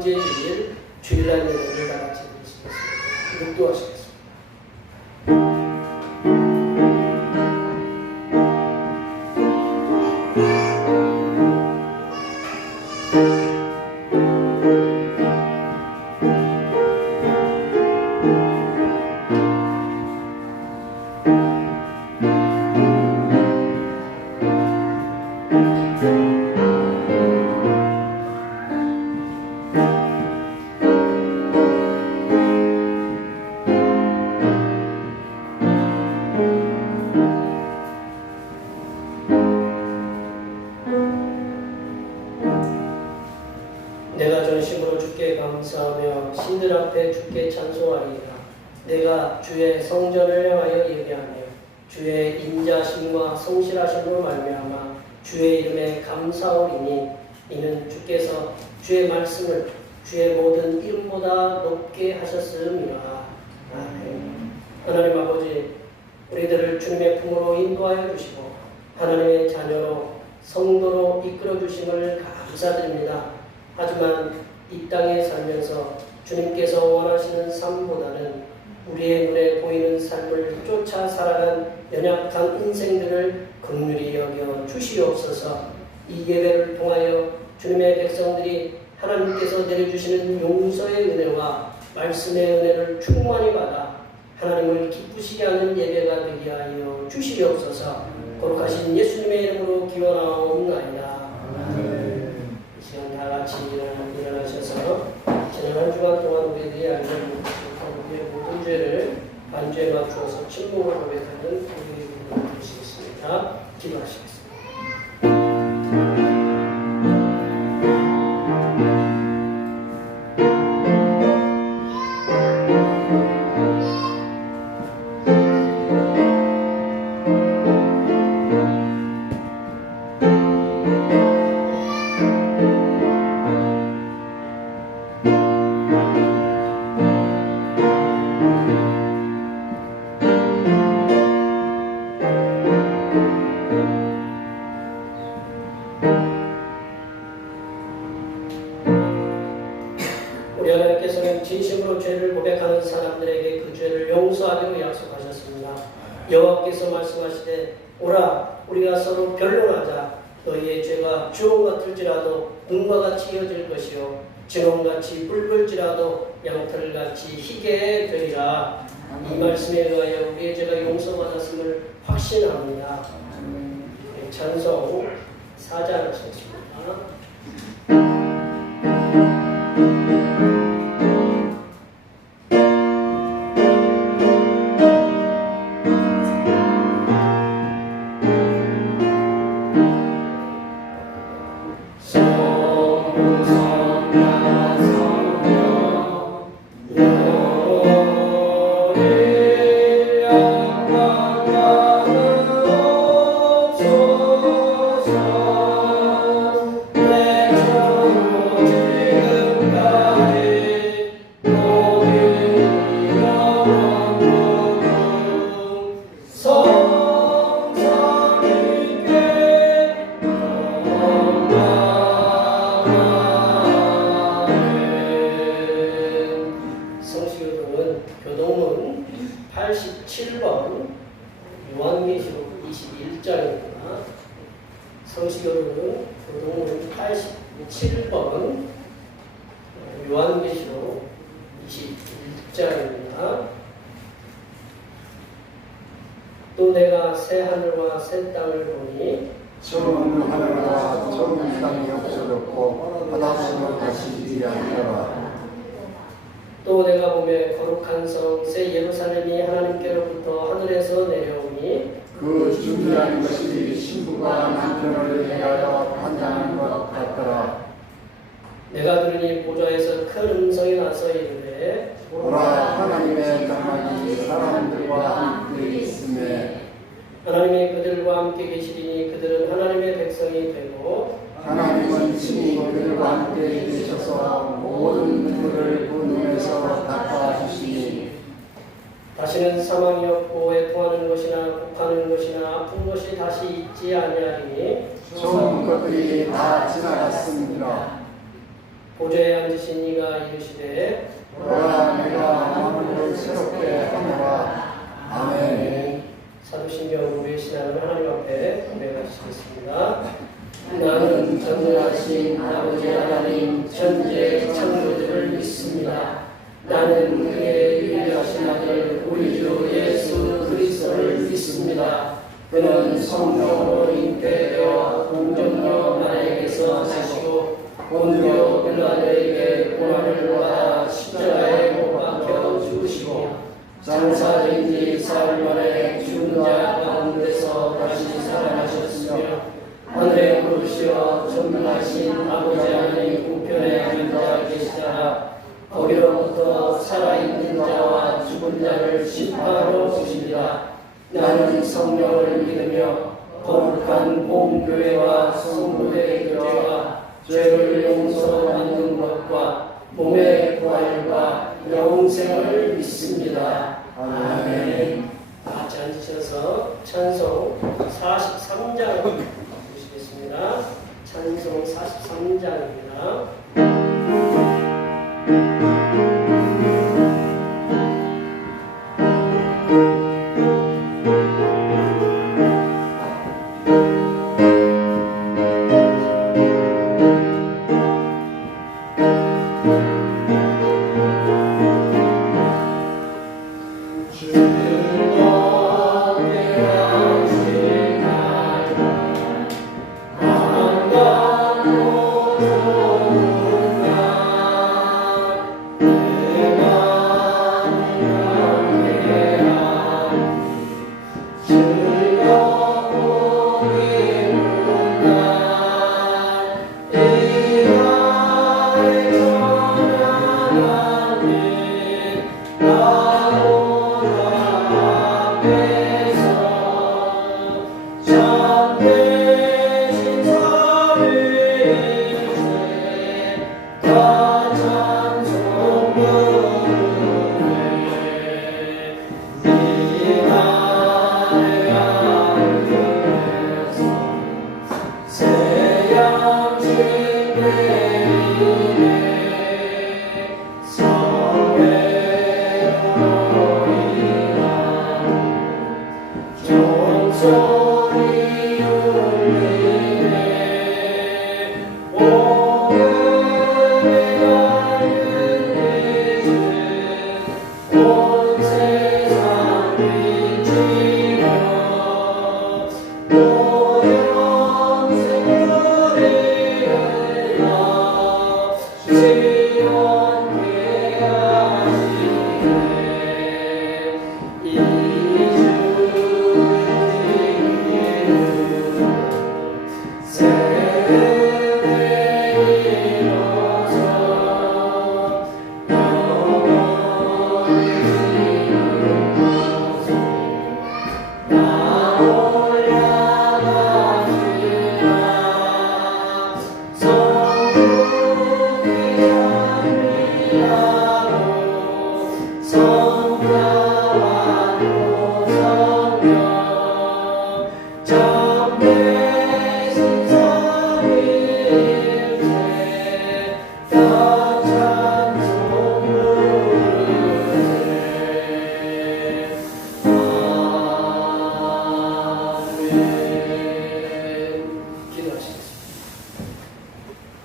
번째 주일 주일날 예배를 다 같이 드리시겠습니다. 묵도하시겠습니다. 내가 전심으로 주께 감사하며 신들 앞에 주께 찬송하리이다. 내가 주의 성전을 향하여 예배하며 주의 인자심과 성실하심으로 말미암아 주의 이름에 감사하오리니 이는 주께서 주의 말씀을 주의 모든 이름보다 높게 하셨음이라. 아멘. 하나님 아버지, 우리들을 주님의 품으로 인도하여 주시고 하나님의 자녀로 성도로 이끌어 주심을 감사드립니다. 하지만 이 땅에 살면서 주님께서 원하시는 삶보다는 우리의 눈에 보이는 삶을 쫓아 살아간 연약한 인생들을 긍휼히 여겨 주시옵소서. 이 예배를 통하여 주님의 백성들이 하나님께서 내려주시는 용서의 은혜와 말씀의 은혜를 충만히 받아 하나님을 기쁘시게 하는 예배가 되게 하여 주시옵소서. 거룩하신 예수님의 이름으로 기원하옵나이다. 이 시간 다 같이 일어나셔서 지난 한 주간 동안 우리들이 알고 우리의 모든 죄를 반죄에 맞추어서 침묵으로 고백하는 우리의 기도를 드리시겠습니다. 기도하시겠습니다. 우리 하나님께서는 진심으로 죄를 고백하는 사람들에게 그 죄를 용서하기로 약속하셨습니다. 여호와께서 말씀하시되 오라 우리가 서로 변론하자. 너희의 죄가 주홍 같을지라도 금과 같이 이어질 것이요 진홍같이 붉을지라도 양털같이 희게 되리라. 이 말씀에 의하여 우리의 죄가 용서받았음을 확신합니다. 찬송 4장 하시겠습니다. 교동문 87번 요한계시록 21장입니다. 성시교도는 교동문 87번 요한계시록 21장입니다. 또 내가 새 하늘과 새 땅을 보니 처음 하늘과 처음 땅이 없어졌고 바닷속으로 다시 일이 아니라. 또 내가 보매 거룩한 성 새 예루살렘이 하나님께로부터 하늘에서 내려오니 그 준비한 것이 신부가 남편을 위하여 환장한 것 같더라. 내가 들으니 보좌에서 큰 음성이 나서 이르되 오라 하나님의 장막이 사람들과 함께 있음에 하나님이 그들과 함께 계시리니 그들은 하나님의 백성이 되고 하나님은 친히 그들과 함께 계셔서 모든 눈물을 그 눈에서 닦아주시니 다시는 사망이 없고 애통하는 것이나 곡하는 것이나 아픈 것이 다시 있지 아니하리니 좋은 것들이 다 지나갔습니다. 보좌에 앉으신 이가 이르시되 보라 내가 만물을 새롭게 하노라. 아멘. 사도신경 우리의 신앙을 하나님 앞에 고백하시겠습니다. 나는 전능하신 아버지 하나님 천지의 창조주를 믿습니다. 나는 그의 유일하신 아들 우리 주 예수 그리스도를 믿습니다. 그는 성령으로 잉태되어 동정녀 마리아에게서 나시고 본디오 빌라도에게 고난을 받아 십자가에 못 박혀 죽으시고 장사된 지 사흘 만에 죽은 자 가운데서 다시 살아나셨으며 하늘에 오르시어 전능하신 아버지 하나님 우편에 앉아 계시다가 거기로부터 살아있는 자와 죽은 자를 심판하러 오십니다. 나는 성령을 믿으며 거룩한 공교회와 성도의 교제와 죄를 용서받는 것과 몸의 부활과 영생을 믿습니다. 아멘. 다 같이 앉으셔서 찬송 43장 보시겠습니다. 찬송 43장입니다.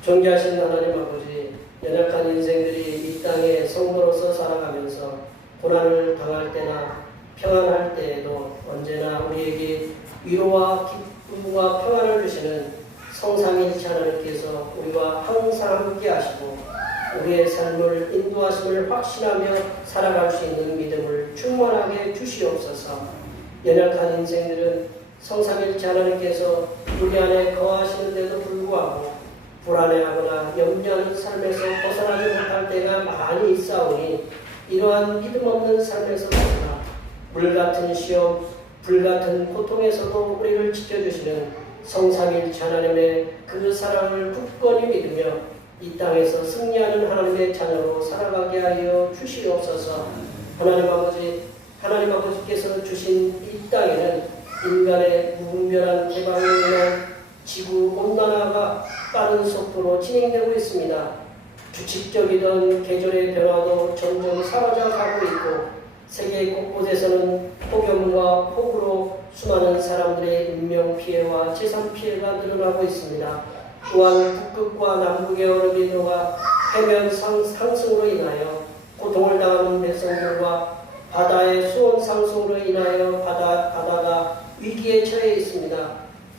존귀하신 하나님 아버지, 연약한 인생들이 이 땅에 성도로서 살아가면서 고난을 당할 때나 평안할 때에도 언제나 우리에게 위로와 기쁨과 평안을 주시는 성삼위일체 하나님께서 우리와 항상 함께 하시고 우리의 삶을 인도하심을 확신하며 살아갈 수 있는 믿음을 충만하게 주시옵소서. 연약한 인생들은 성삼위일체 하나님께서 우리 안에 거하시는데도 불구하고 불안해하거나 염려하는 삶에서 벗어나지 못할 때가 많이 있사오니 이러한 믿음 없는 삶에서 벗어나 물같은 시험, 불같은 고통에서도 우리를 지켜주시는 성삼위일체 하나님의 그 사랑을 굳건히 믿으며 이 땅에서 승리하는 하나님의 자녀로 살아가게 하여 주시옵소서. 하나님 아버지께서 주신 이 땅에는 인간의 무분별한 개방으로 인한 지구 온난화가 빠른 속도로 진행되고 있습니다. 규칙적이던 계절의 변화도 점점 사라져가고 있고 세계 곳곳에서는 폭염과 폭우로 수많은 사람들의 인명 피해와 재산 피해가 늘어나고 있습니다. 또한 북극과 남극의 얼음이 녹아 해면 상승으로 인하여 고통을 당하는 백성들과 바다의 수온 상승으로 인하여 바다가 위기에 처해 있습니다.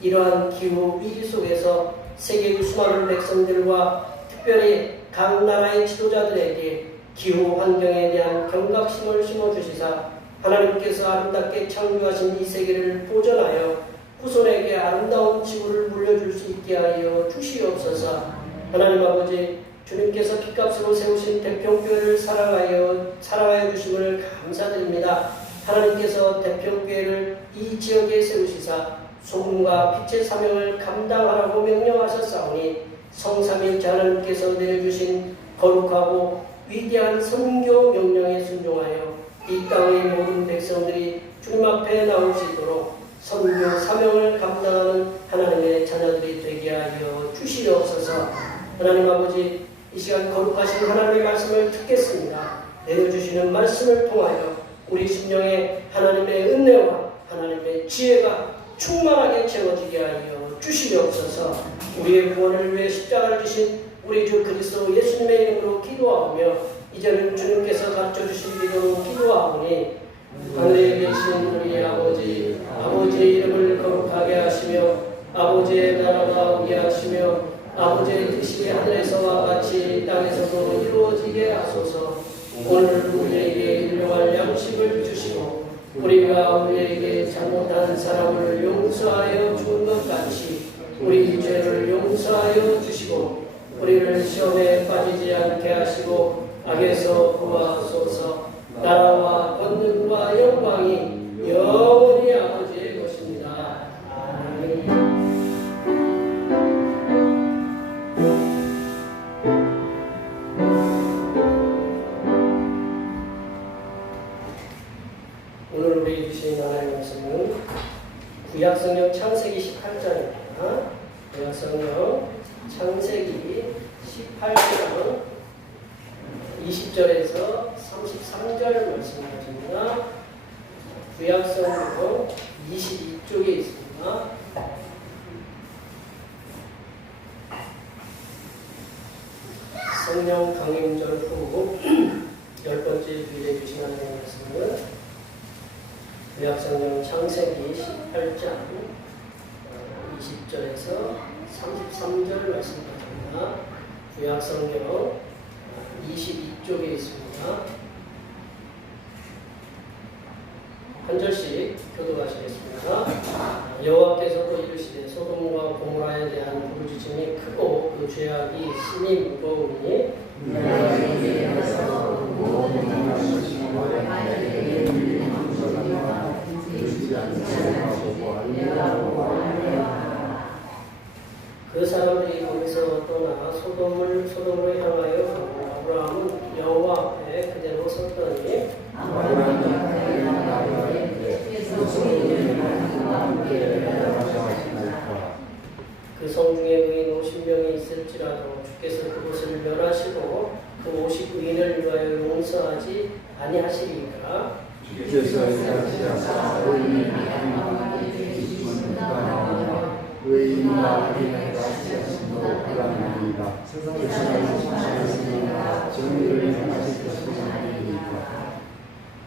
이러한 기후 위기 속에서 세계의 수많은 백성들과 특별히 각 나라의 지도자들에게 기후 환경에 대한 경각심을 심어주시사 하나님께서 아름답게 창조하신 이 세계를 보존하여 후손에게 아름다운 지구를 물려줄 수 있게 하여 주시옵소서. 하나님 아버지, 주님께서 핏값으로 세우신 대평교회를 사랑하여 주심을 감사드립니다. 하나님께서 대평교회를 이 지역에 세우시사 소금과 빛의 사명을 감당하라고 명령하셨사오니 성삼일체 하나님께서 내려주신 거룩하고 위대한 선교 명령에 순종하여 이 땅의 모든 백성들이 주님 앞에 나올 수 있도록 선교 사명을 감당하는 하나님의 자녀들이 되게 하여 주시옵소서. 하나님 아버지, 이 시간 거룩하신 하나님의 말씀을 듣겠습니다. 내려주시는 말씀을 통하여 우리 심령에 하나님의 은혜와 하나님의 지혜가 충만하게 채워지게 하여 주시옵소서. 우리의 구원을 위해 십자가를 지신 우리 주 그리스도 예수님의 이름으로 기도하오며 이제는 주님께서 가르쳐주신 믿음으로 기도하오니 하늘에 계신 우리 아버지, 아버지의 이름을 거룩하게 하시며 아버지의 나라가 오게 하시며 아버지의 뜻이 하늘에서와 같이 땅에서도 이루어지게 하소서. 오늘 우리에게 일용할 양식을 주시고 우리가 우리에게 잘못한 사람을 용서하여 준 것 같이 우리 죄를 용서하여 주시고 우리를 시험에 빠지지 않게 하시고 악에서 구하소서. 나라와 권능과 영광이 영원히 아버지의 것입니다. 아멘. 오늘 우리 주신 하나님의 말씀은 구약성경 창세기 18장입니다. 구약성경 창세기 18장 20절에서 33절 말씀 가집니다. 구약성경 22쪽에 있습니다. 성령 강림절 후 10번째 주일에 주신 하나님의 말씀은 구약성경 창세기 18장 20절에서 33절 말씀 가집니다. 구약성경 22쪽에 있습니다. 한 절씩 교독하시겠습니다. 여호와께서도 이르시되 소돔과 고모라에 대한 부르짖음이 크고 그 죄악이 심히 무거우니 그 사람들이 거기서 떠나 소돔으로 향하여 가고 아브라함은 여호와 앞에 그대로 섰더니 그 성 중에 의인 50명이 있을지라도 주께서 그곳을 멸하시고 그 50의인을 위하여 용서하지 아니하시리이까. 주께서 의인과 의인을 같이 하심으로 하나님이다. 세상을 지나가시니까 정의를 행하실 것이니까.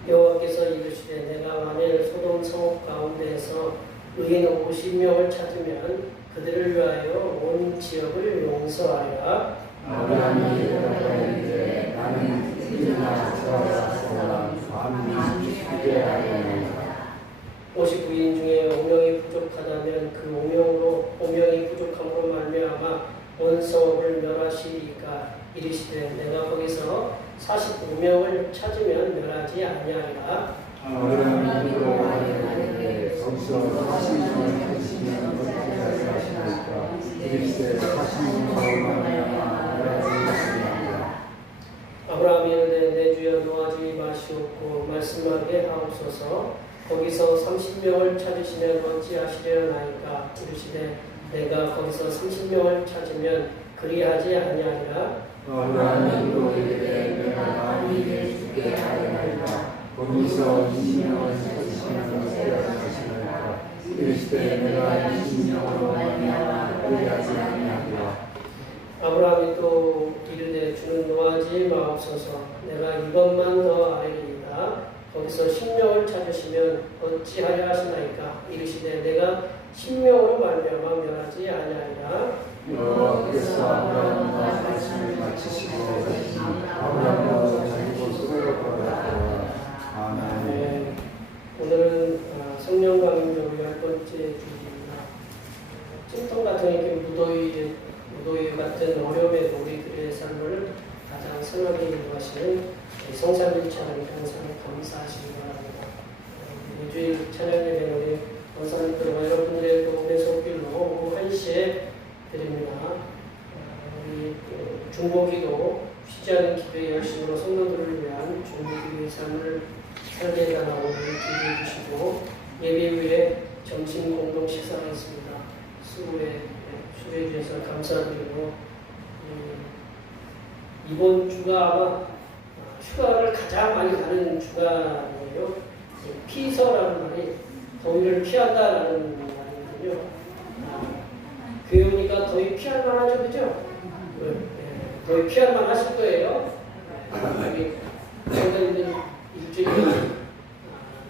여호와께서 이르시되 내가 만일 소돔 성읍 가운데에서 의인 50명을 찾으면 그들을 위하여 온 지역을 용서하리라. 아브라함이 대답하되 나는 의인과 살아서 만민이 죽게 하리라. 59인 중에 5명이 부족하다면 그 5명이 부족함으로 말미암아 온 성읍을 멸하시리까. 이르시되 내가 거기서 45명을 찾으면 멸하지 아니하리라. 아브라함이 물어가되 거기서 40명을 찾으시면 어떻게 하시니까. 이르시되 40명으로 말미암아 멸하지 아니하리라. 아브라함이 이르되 내 주여 노하지 마시옵고 말씀하게 하옵소서. 거기서 30명을 찾으시면 어찌하시려나이까. 이르시되 내가 거기서 30명을 찾으면 그리하지 아니하리라. 아브라함도 이르되 내가 만일에 죽게 하려나이다. 거기서 20년을 살시는 것을 하시나이다. 이르시되 내가 20년으로 말미암아 그리하지 아니하리라. 아브라함이 또 이르되 주는 노하지 마옵소서. 내가 이것만 더 아뢰리이다. 거기서 10명을 찾으시면 어찌하려 하시나이까. 이르시되 내가 10명으로 말미암아 멸하지 아니하리라. 여호와께서 아브라함과 말씀을 마치시고 아브라함도 자기 곳으로 돌아가더라. 아멘. 네, 오늘은 성령 강림절 10번째 주일입니다. 찜통 같은 이렇게 무더위 같은 어려움에도 우리들의 삶을 가장 선하게 인도하시는 성삼일 찬양에 항상 감사하시기 바랍니다. 일주일 찬양 예배는 우리 원사님들과 여러분들의 도움의 손길로 오후 1시에 드립니다. 우리 중보기도 쉬지 않은 기도의 열심으로 성도들을 위한 중보기도의 삶을 살게 해달라 오늘 기도해 주시고 예배 후에 점심 공동 식사가 있습니다. 수고해 주셔서 감사드리고 이번 주가 아마 휴가를 가장 많이 가는 주간이에요. 피서라는 말이 더위를 피한다라는 말이거든요. 교회 오니까 더위 피할 만하죠, 그죠? 더위 피할 만하실 거예요. 여기 성도님들 일주일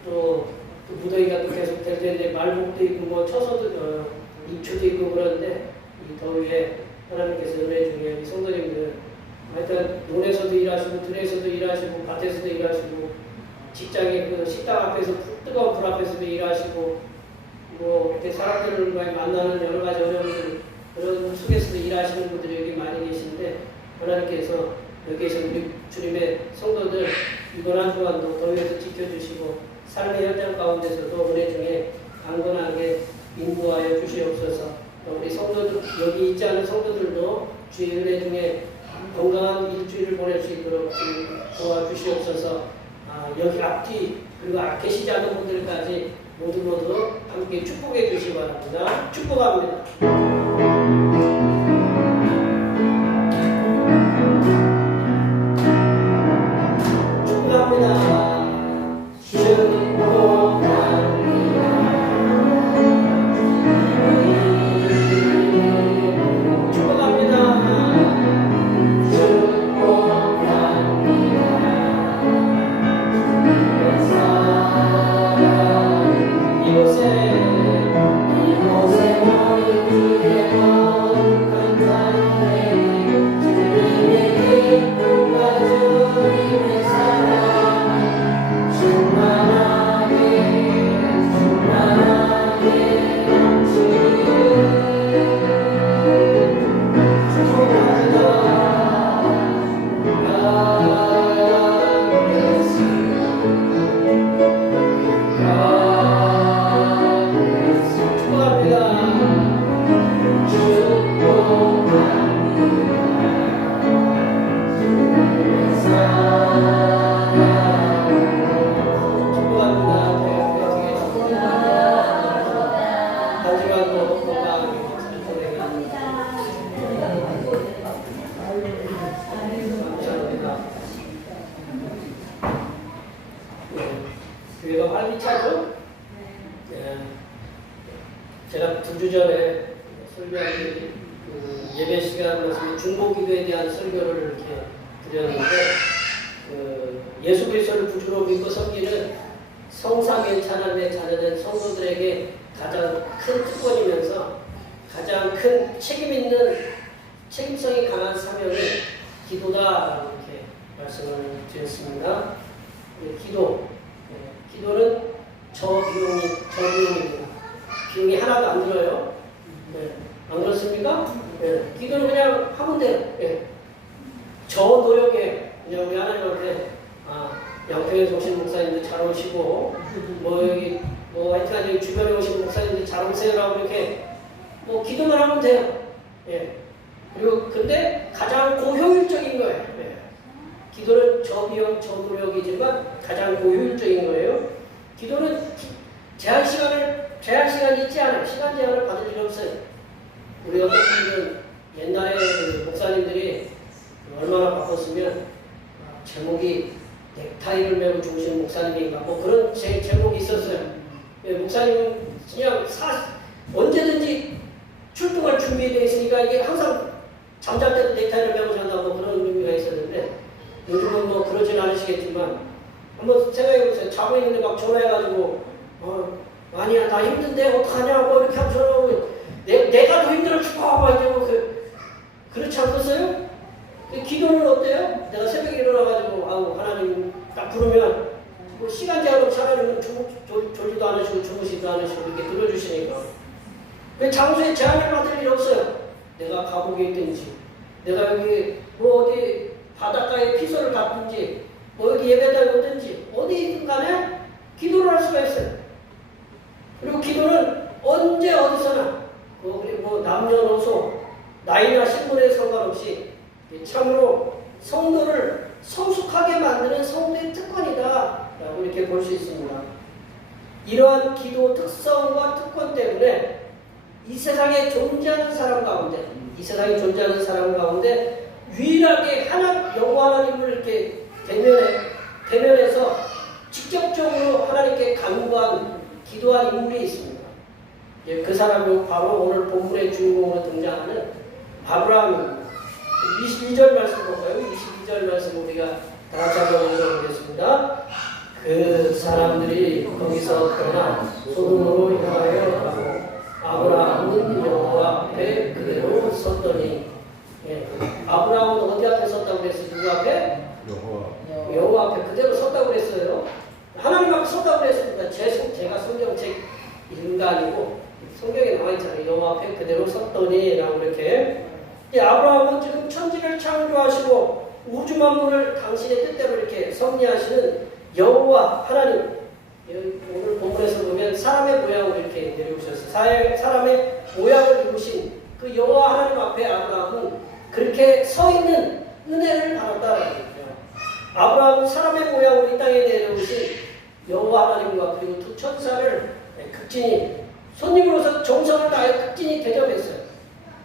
또 무더위가 또 계속 될 텐데 말복도 있고 뭐 처서도 입초도 있고 그런데 이 더위에 하나님께서 은혜 중에 성도님들 하여튼 논에서도 일하시고 들에서도 일하시고 밭에서도 일하시고 직장에 그 식당 앞에서 뜨거운 불 앞에서도 일하시고 뭐 이렇게 사람들과의 만나는 여러 가지 어려움들 그런 속에서도 일하시는 분들이 여기 많이 계신데 하나님께서 여기 계신 우리 주님의 성도들 이번 한 주간도 더위에서 지켜주시고 삶의 현장 가운데서도 은혜 중에 강건하게 인도하여 주시옵소서. 우리 성도들 여기 있지 않은 성도들도 주의 은혜 중에 건강한 일주일을 보낼 수 있도록 도와주시옵소서. 여기 앞뒤 그리고 계시지 않은 분들까지 모두 함께 축복해 주시기 바랍니다. 축복합니다. 축복합니다. 교회가 활기차죠? 네. 제가 2주 전에 설교할 때 예배 시간에서 중보기도에 대한 설교를 이렇게 드렸는데 예수 그리스도를 구주로 믿고 섬기는 성삼위 찬양에 자녀된 성도들에게 가장 큰 특권이면서 가장 큰 책임성이 강한 사명이 기도다라고 이렇게 말씀을 드렸습니다. 기도는 저비용입니다. 비용이 하나도 안 들어요. 네. 안 그렇습니까? 네. 기도는 그냥 하면 돼요. 네. 저 노력에 그냥 우리 하나님한테 양평에서 오신 목사님들 잘 오시고 여기 하여튼 주변에 오신 목사님들 잘 오세요라고 이렇게 기도만 하면 돼요. 예. 그리고 근데 가장 고효율적인 거예요. 예. 기도는 저비용 저노력이지만 가장 고효율적인 거예요. 기도는 제한 시간이 있지 않아요. 시간 제한을 받을 일 없어요. 우리 어떤 분들은 옛날에 목사님들이 얼마나 바빴으면 제목이 넥타이를 메고 죽으신 목사님인가 뭐 그런 제목이 있었어요. 예, 목사님은 그냥 언제든지 출동할 준비되어 있으니까 이게 항상 잠잘 때도 넥타이를 메고 잔다 뭐 그런 의미가 있었는데 요즘은 뭐 그러진 않으시겠지만 한번 생각해보세요. 자고 있는데 막 전화해가지고 아니야 나 힘든데 어떡하냐 뭐 이렇게 하면 전화하고 내가 더 힘들어 죽어 막 이제 뭐 그렇지 않겠어요? 기도는 어때요? 내가 새벽에 일어나가지고 하나님 딱 부르면 뭐 시간 제한 없이 하나님은 졸지도 않으시고 주무시지도 않으시고 이렇게 들어주시니까 왜 장소에 제한을 받을 일 없어요? 내가 감옥에 있든지 내가 여기 뭐 어디 바닷가에 피서를 갔든지 뭐 여기 예배당에 오든지 어디든 간에 기도를 할 수가 있어요. 그리고 기도는 언제 어디서나 뭐 남녀노소 나이나 신분에 상관없이 참으로 성도를 성숙하게 만드는 성도의 특권이다 라고 이렇게 볼 수 있습니다. 이러한 기도 특성과 특권 때문에 이 세상에 존재하는 사람 가운데 유일하게 여호와 하나님을 이렇게 대면해서 직접적으로 하나님께 간구한 기도한 인물이 있습니다. 그 사람이 바로 오늘 본문의 주인공으로 등장하는 아브라함입니다. 22절 말씀 볼까요? 22절 말씀 우리가 다 같이 한번 읽어보겠습니다. 그 사람들이 거기서 떠나 소돔으로 향하여 가고 아브라함은 여호와 앞에 그대로 섰더니 아브라함은 어디 앞에 섰다고 그랬어요? 누구 앞에? 여호와 앞에 그대로 섰다고 그랬어요. 하나님 앞에 섰다고 그랬습니다. 제가 성경책 읽은 거 아니고 성경에 나와있잖아요. 여호와 앞에 그대로 섰더니 라고 이렇게 아브라함은 지금 천지를 창조하시고 우주 만물을 당신의 뜻대로 이렇게 섭리하시는 여호와 하나님 오늘 본문에서 보면 사람의 모양으로 이렇게 내려오셨어요. 사람의 모양을 이루신 그 여호와 하나님 앞에 아브라함은 그렇게 서 있는 은혜를 받았다라는 거죠. 아브라함은 사람의 모양으로 이 땅에 내려오신 여호와 하나님과 그리고 두 천사를 극진히 손님으로서 정성을 다해 극진히 대접했어요.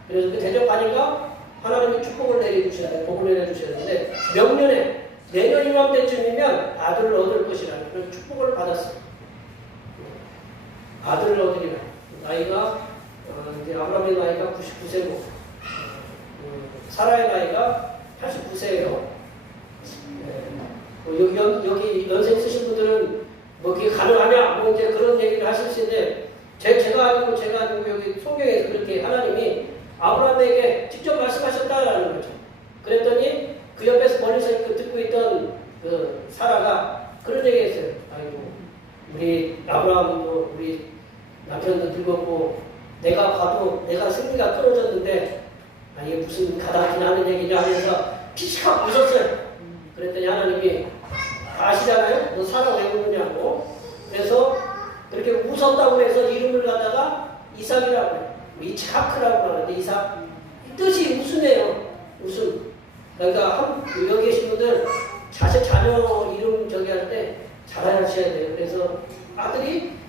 그래서 그 대접하니까 하나님이 축복을 내려주셨는데 복을 내려주셨는데 명년에 내년 이맘때쯤이면 아들을 얻을 것이라는 그런 축복을 받았어요. 아들을 얻으리라. 나이가 이제 아브라함의 나이가 99세고 사라의 나이가 89세예요. 여기 연생 쓰신 분들은 뭐 그게 가능하냐 뭐 이제 그런 얘기를 하실 수 있는데 제가 알고 여기 성경에서 그렇게 하나님이 아브라함에게 직접 말씀하셨다라는 거죠. 그랬더니 그 옆에서 멀리서 듣고 있던 그 사라가 그런 얘기했어요. 아이고 우리 아브라함도 우리 남편도 늙었고 내가 봐도 내가 승리가 끊어졌는데 이게 무슨 가다키 나는 얘기냐 하면서 피식하고 웃었어요. 그랬더니 하나님이 아시잖아요. 너 사라 왜 웃느냐고. 그래서 그렇게 웃었다고 해서 이름을 갖다가 이삭이라고 해요. 이차크라고 하는데 이삭 뜻이 웃음이에요. 웃음. 그러니까 여기 계신 분들 자녀 이름 저기 할 때 잘하셔야 돼요. 그래서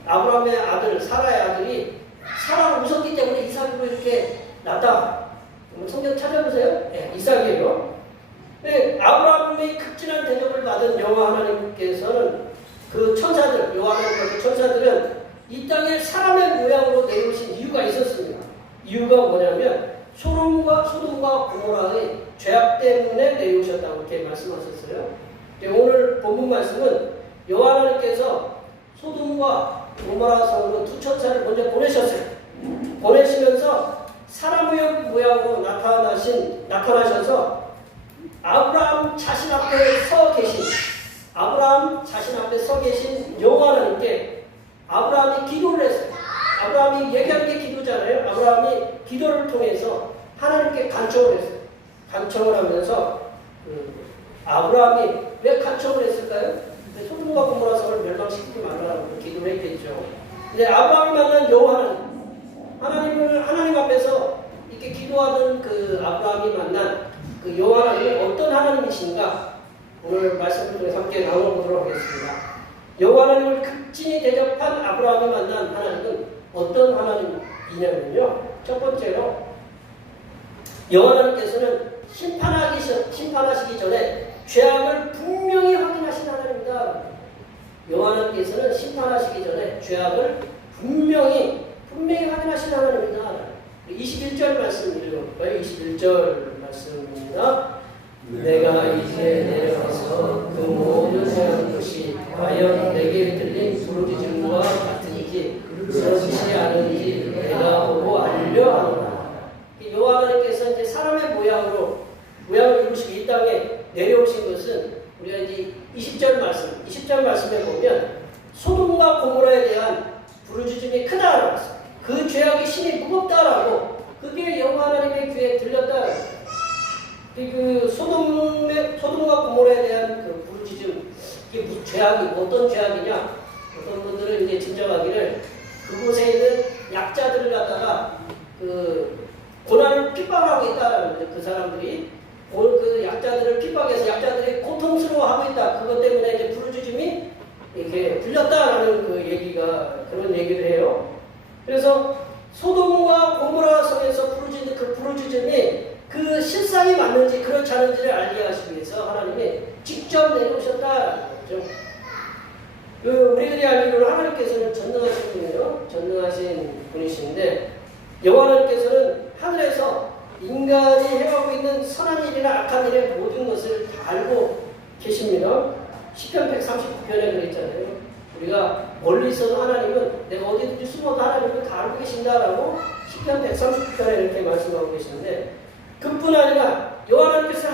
아브라함의 아들 사라의 아들이 사라가 웃었기 때문에 이삭으로 이렇게 났다. 성경 찾아보세요. 네, 이삭이에요. 네, 아브라함의 극진한 대접을 받은 여호와 하나님께서는 그 천사들, 여호와 하나님과 그 천사들은 이 땅에 사람의 모양으로 내려오신 이유가 있었습니다. 이유가 뭐냐면 소돔과 고모라의 죄악 때문에 내려오셨다고 이렇게 말씀하셨어요. 오늘 본문 말씀은 여호와 하나님께서 소돔과 고모라 성으로 두 천사를 먼저 보내셨어요. 보내시면서 사람의 모양으로 나타나셔서 아브라함 자신 앞에 서 계신 여호와 하나님께 아브라함이 기도를 했어요. 아브라함이 얘기하는 게 기도잖아요. 아브라함이 기도를 통해서 하나님께 간청을 했어요. 간청을 하면서 아브라함이 왜 간청을 했을까요? 소돔과 고모라 성을 멸망시키지 말라고 기도를 했겠죠. 근데 아브라함이 만난 여호와 하나님 앞에서 이렇게 기도하던 그 아브라함이 만난 그 여호와 하나님이 어떤 하나님이신가 오늘 말씀을 통해서 함께 나눠보도록 하겠습니다. 여호와 하나님을 극진히 대접한 아브라함이 만난 하나님은 어떤 하나님이냐면요. 첫 번째로 여호와 하나님께서는 심판하시기 전에 죄악을 분명히 확인하신 하나님이다. 여호와께서는 심판하시기 전에 죄악을 분명히 확인하신 하나님이다. 21절 말씀 읽어볼까요? 21절 말씀입니다. 내가 이제 내려가서 그 모든 행한 것이 과연 내게 들린 부르짖음과 같은지 그렇지 않은지 내가 보고 알려 하노라. 여호와 하나님께서 이제 사람의 모양을 이루시고 이 땅에 내려오신 것은 우리가 이제 20절 말씀에 보면 소돔과 고모라에 대한 부르짖음이 크다라고 했어요. 그 죄악이 심히 무겁다라고 그게 여호와 하나님의 귀에 들렸다. 그 소돔과 고모라에 대한 그 부르짖음, 이게 무슨 죄악이 어떤 죄악이냐? 어떤 분들은 이제 짐작하기를 그곳에 있는 약자들을 갖다가 그 고난을 핍박하고 있다라는 거죠. 그 사람들이 그 약자들을 핍박해서 약자들이 고통스러워하고 있다. 그것 때문에 이제 부르짖음이 이렇게 들렸다라는 그런 얘기를 해요. 그래서 소돔과 고모라 성에서 부르짖는 그 부르짖음이 그 실상이 맞는지 그렇지 않은지를 알게 하시기 위해서 하나님이 직접 내려오셨다라는 거죠. 우리들이 알기로는 하나님께서는 전능하신 분이에요. 전능하신 분이신데 여호와 하나님께서는 하늘에서 인간이 행하고 있는 선한 일이나 악한 일의 모든 것을 다 알고 계십니다. 시편 139편에 그랬잖아요. 우리가 멀리 있어도 하나님은 내가 어디든지 숨어도 하나님은 다 알고 계신다라고 시편 139편에 이렇게 말씀하고 계시는데 그뿐 아니라 여호와 하나님께서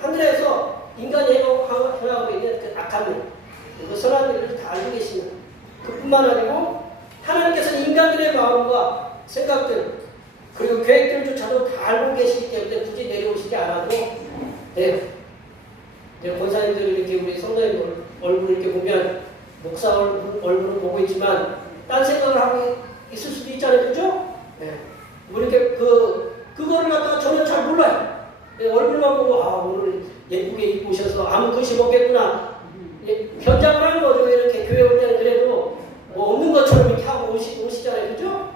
하늘에서 인간이 행하고 있는 그 악한 일, 그 선한 일을 다 알고 계십니다. 그뿐만 아니고 하나님께서는 인간들의 마음과 생각들 그리고 계획들조차도 다 알고 계시기 때문에 굳이 내려오시지 않아도 돼요. 권사님들 이렇게 우리 성도님 얼굴 이렇게 보면 목사 얼굴은 보고 있지만 딴 생각을 하고 있을 수도 있잖아요, 그죠? 네. 이렇게 그거를 갖다가 저는 잘 몰라요. 얼굴만 보고 오늘 예쁘게 입고 오셔서 아무 글씨 없겠구나. 현장을 하는 거죠. 이렇게 교회 올 때는 그래도 뭐 없는 것처럼 이렇게 하고 오시잖아요, 그죠?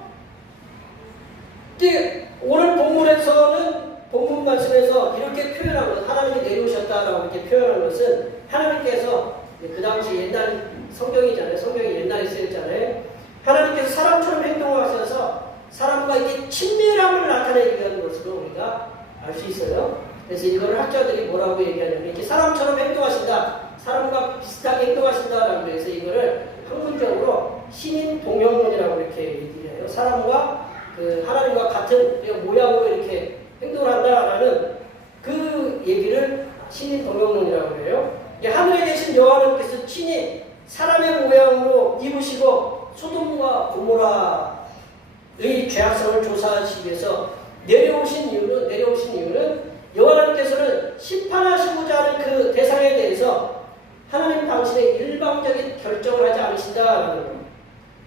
근데 오늘 본문 말씀에서 이렇게 표현한 것, 하나님이 내려오셨다라고 이렇게 표현한 것은 하나님께서 그 당시 옛날 성경이잖아요. 성경이 옛날에 쓰였잖아요. 하나님께서 사람처럼 행동하셔서 사람과 이렇게 친밀함을 나타내기 위한 것으로 우리가 알 수 있어요. 그래서 이걸 학자들이 뭐라고 얘기하냐면 이렇게 사람처럼 행동하신다, 사람과 비슷하게 행동하신다라고 해서 이거를 학문적으로 신인 동형론이라고 이렇게 얘기를 해요. 사람과 하나님과 같은 모양으로 이렇게 행동을 한다라는 그 얘기를 신인 동형론이라고 해요. 하늘에 계신 여호와 하나님께서 친히 사람의 모양으로 입으시고 소돔과 고모라의 죄악성을 조사하시기 위해서 내려오신 이유는 여호와 하나님께서는 심판하시고자 하는 그 대상에 대해서 하나님 당신의 일방적인 결정을 하지 않으신다라는 거예요.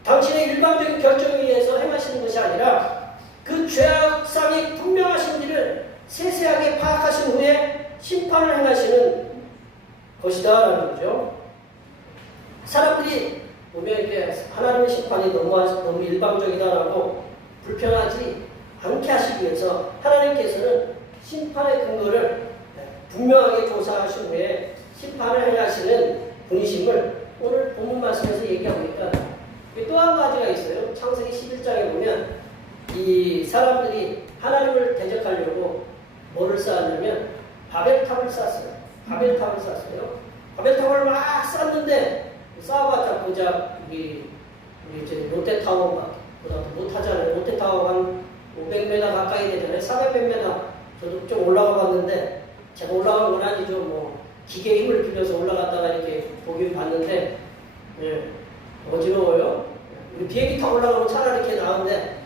당신의 일방적인 결정에 의해서 행하시는 것이 아니라 그 죄악상이 분명하신지를 세세하게 파악하신 후에 심판을 행하시는 것이다라는 거죠. 사람들이 보면 이렇게 하나님의 심판이 너무 일방적이다라고 불편하지 않게 하시기 위해서 하나님께서는 심판의 근거를 분명하게 조사하신 후에 심판을 행하시는 분이심을 오늘 본문 말씀에서 얘기하고 있다. 또 한 가지가 있어요. 창세기 11장에 보면 이 사람들이 하나님을 대적하려고 뭐를 쌓았냐면 바벨탑을 쌓았어요. 바벨탑을 막 쌓았는데 쌓아봤자 고작 우리 이제 롯데타워보다 못하잖아요. 롯데타워가 한 500m 가까이 되잖아요. 400m. 저도 좀 올라가 봤는데 제가 올라간 건 아니죠. 뭐 기계 힘을 빌려서 올라갔다가 이렇게 보긴 봤는데 어지러워요. 우리 비행기 타고 올라가면 차라리 이렇게 나은데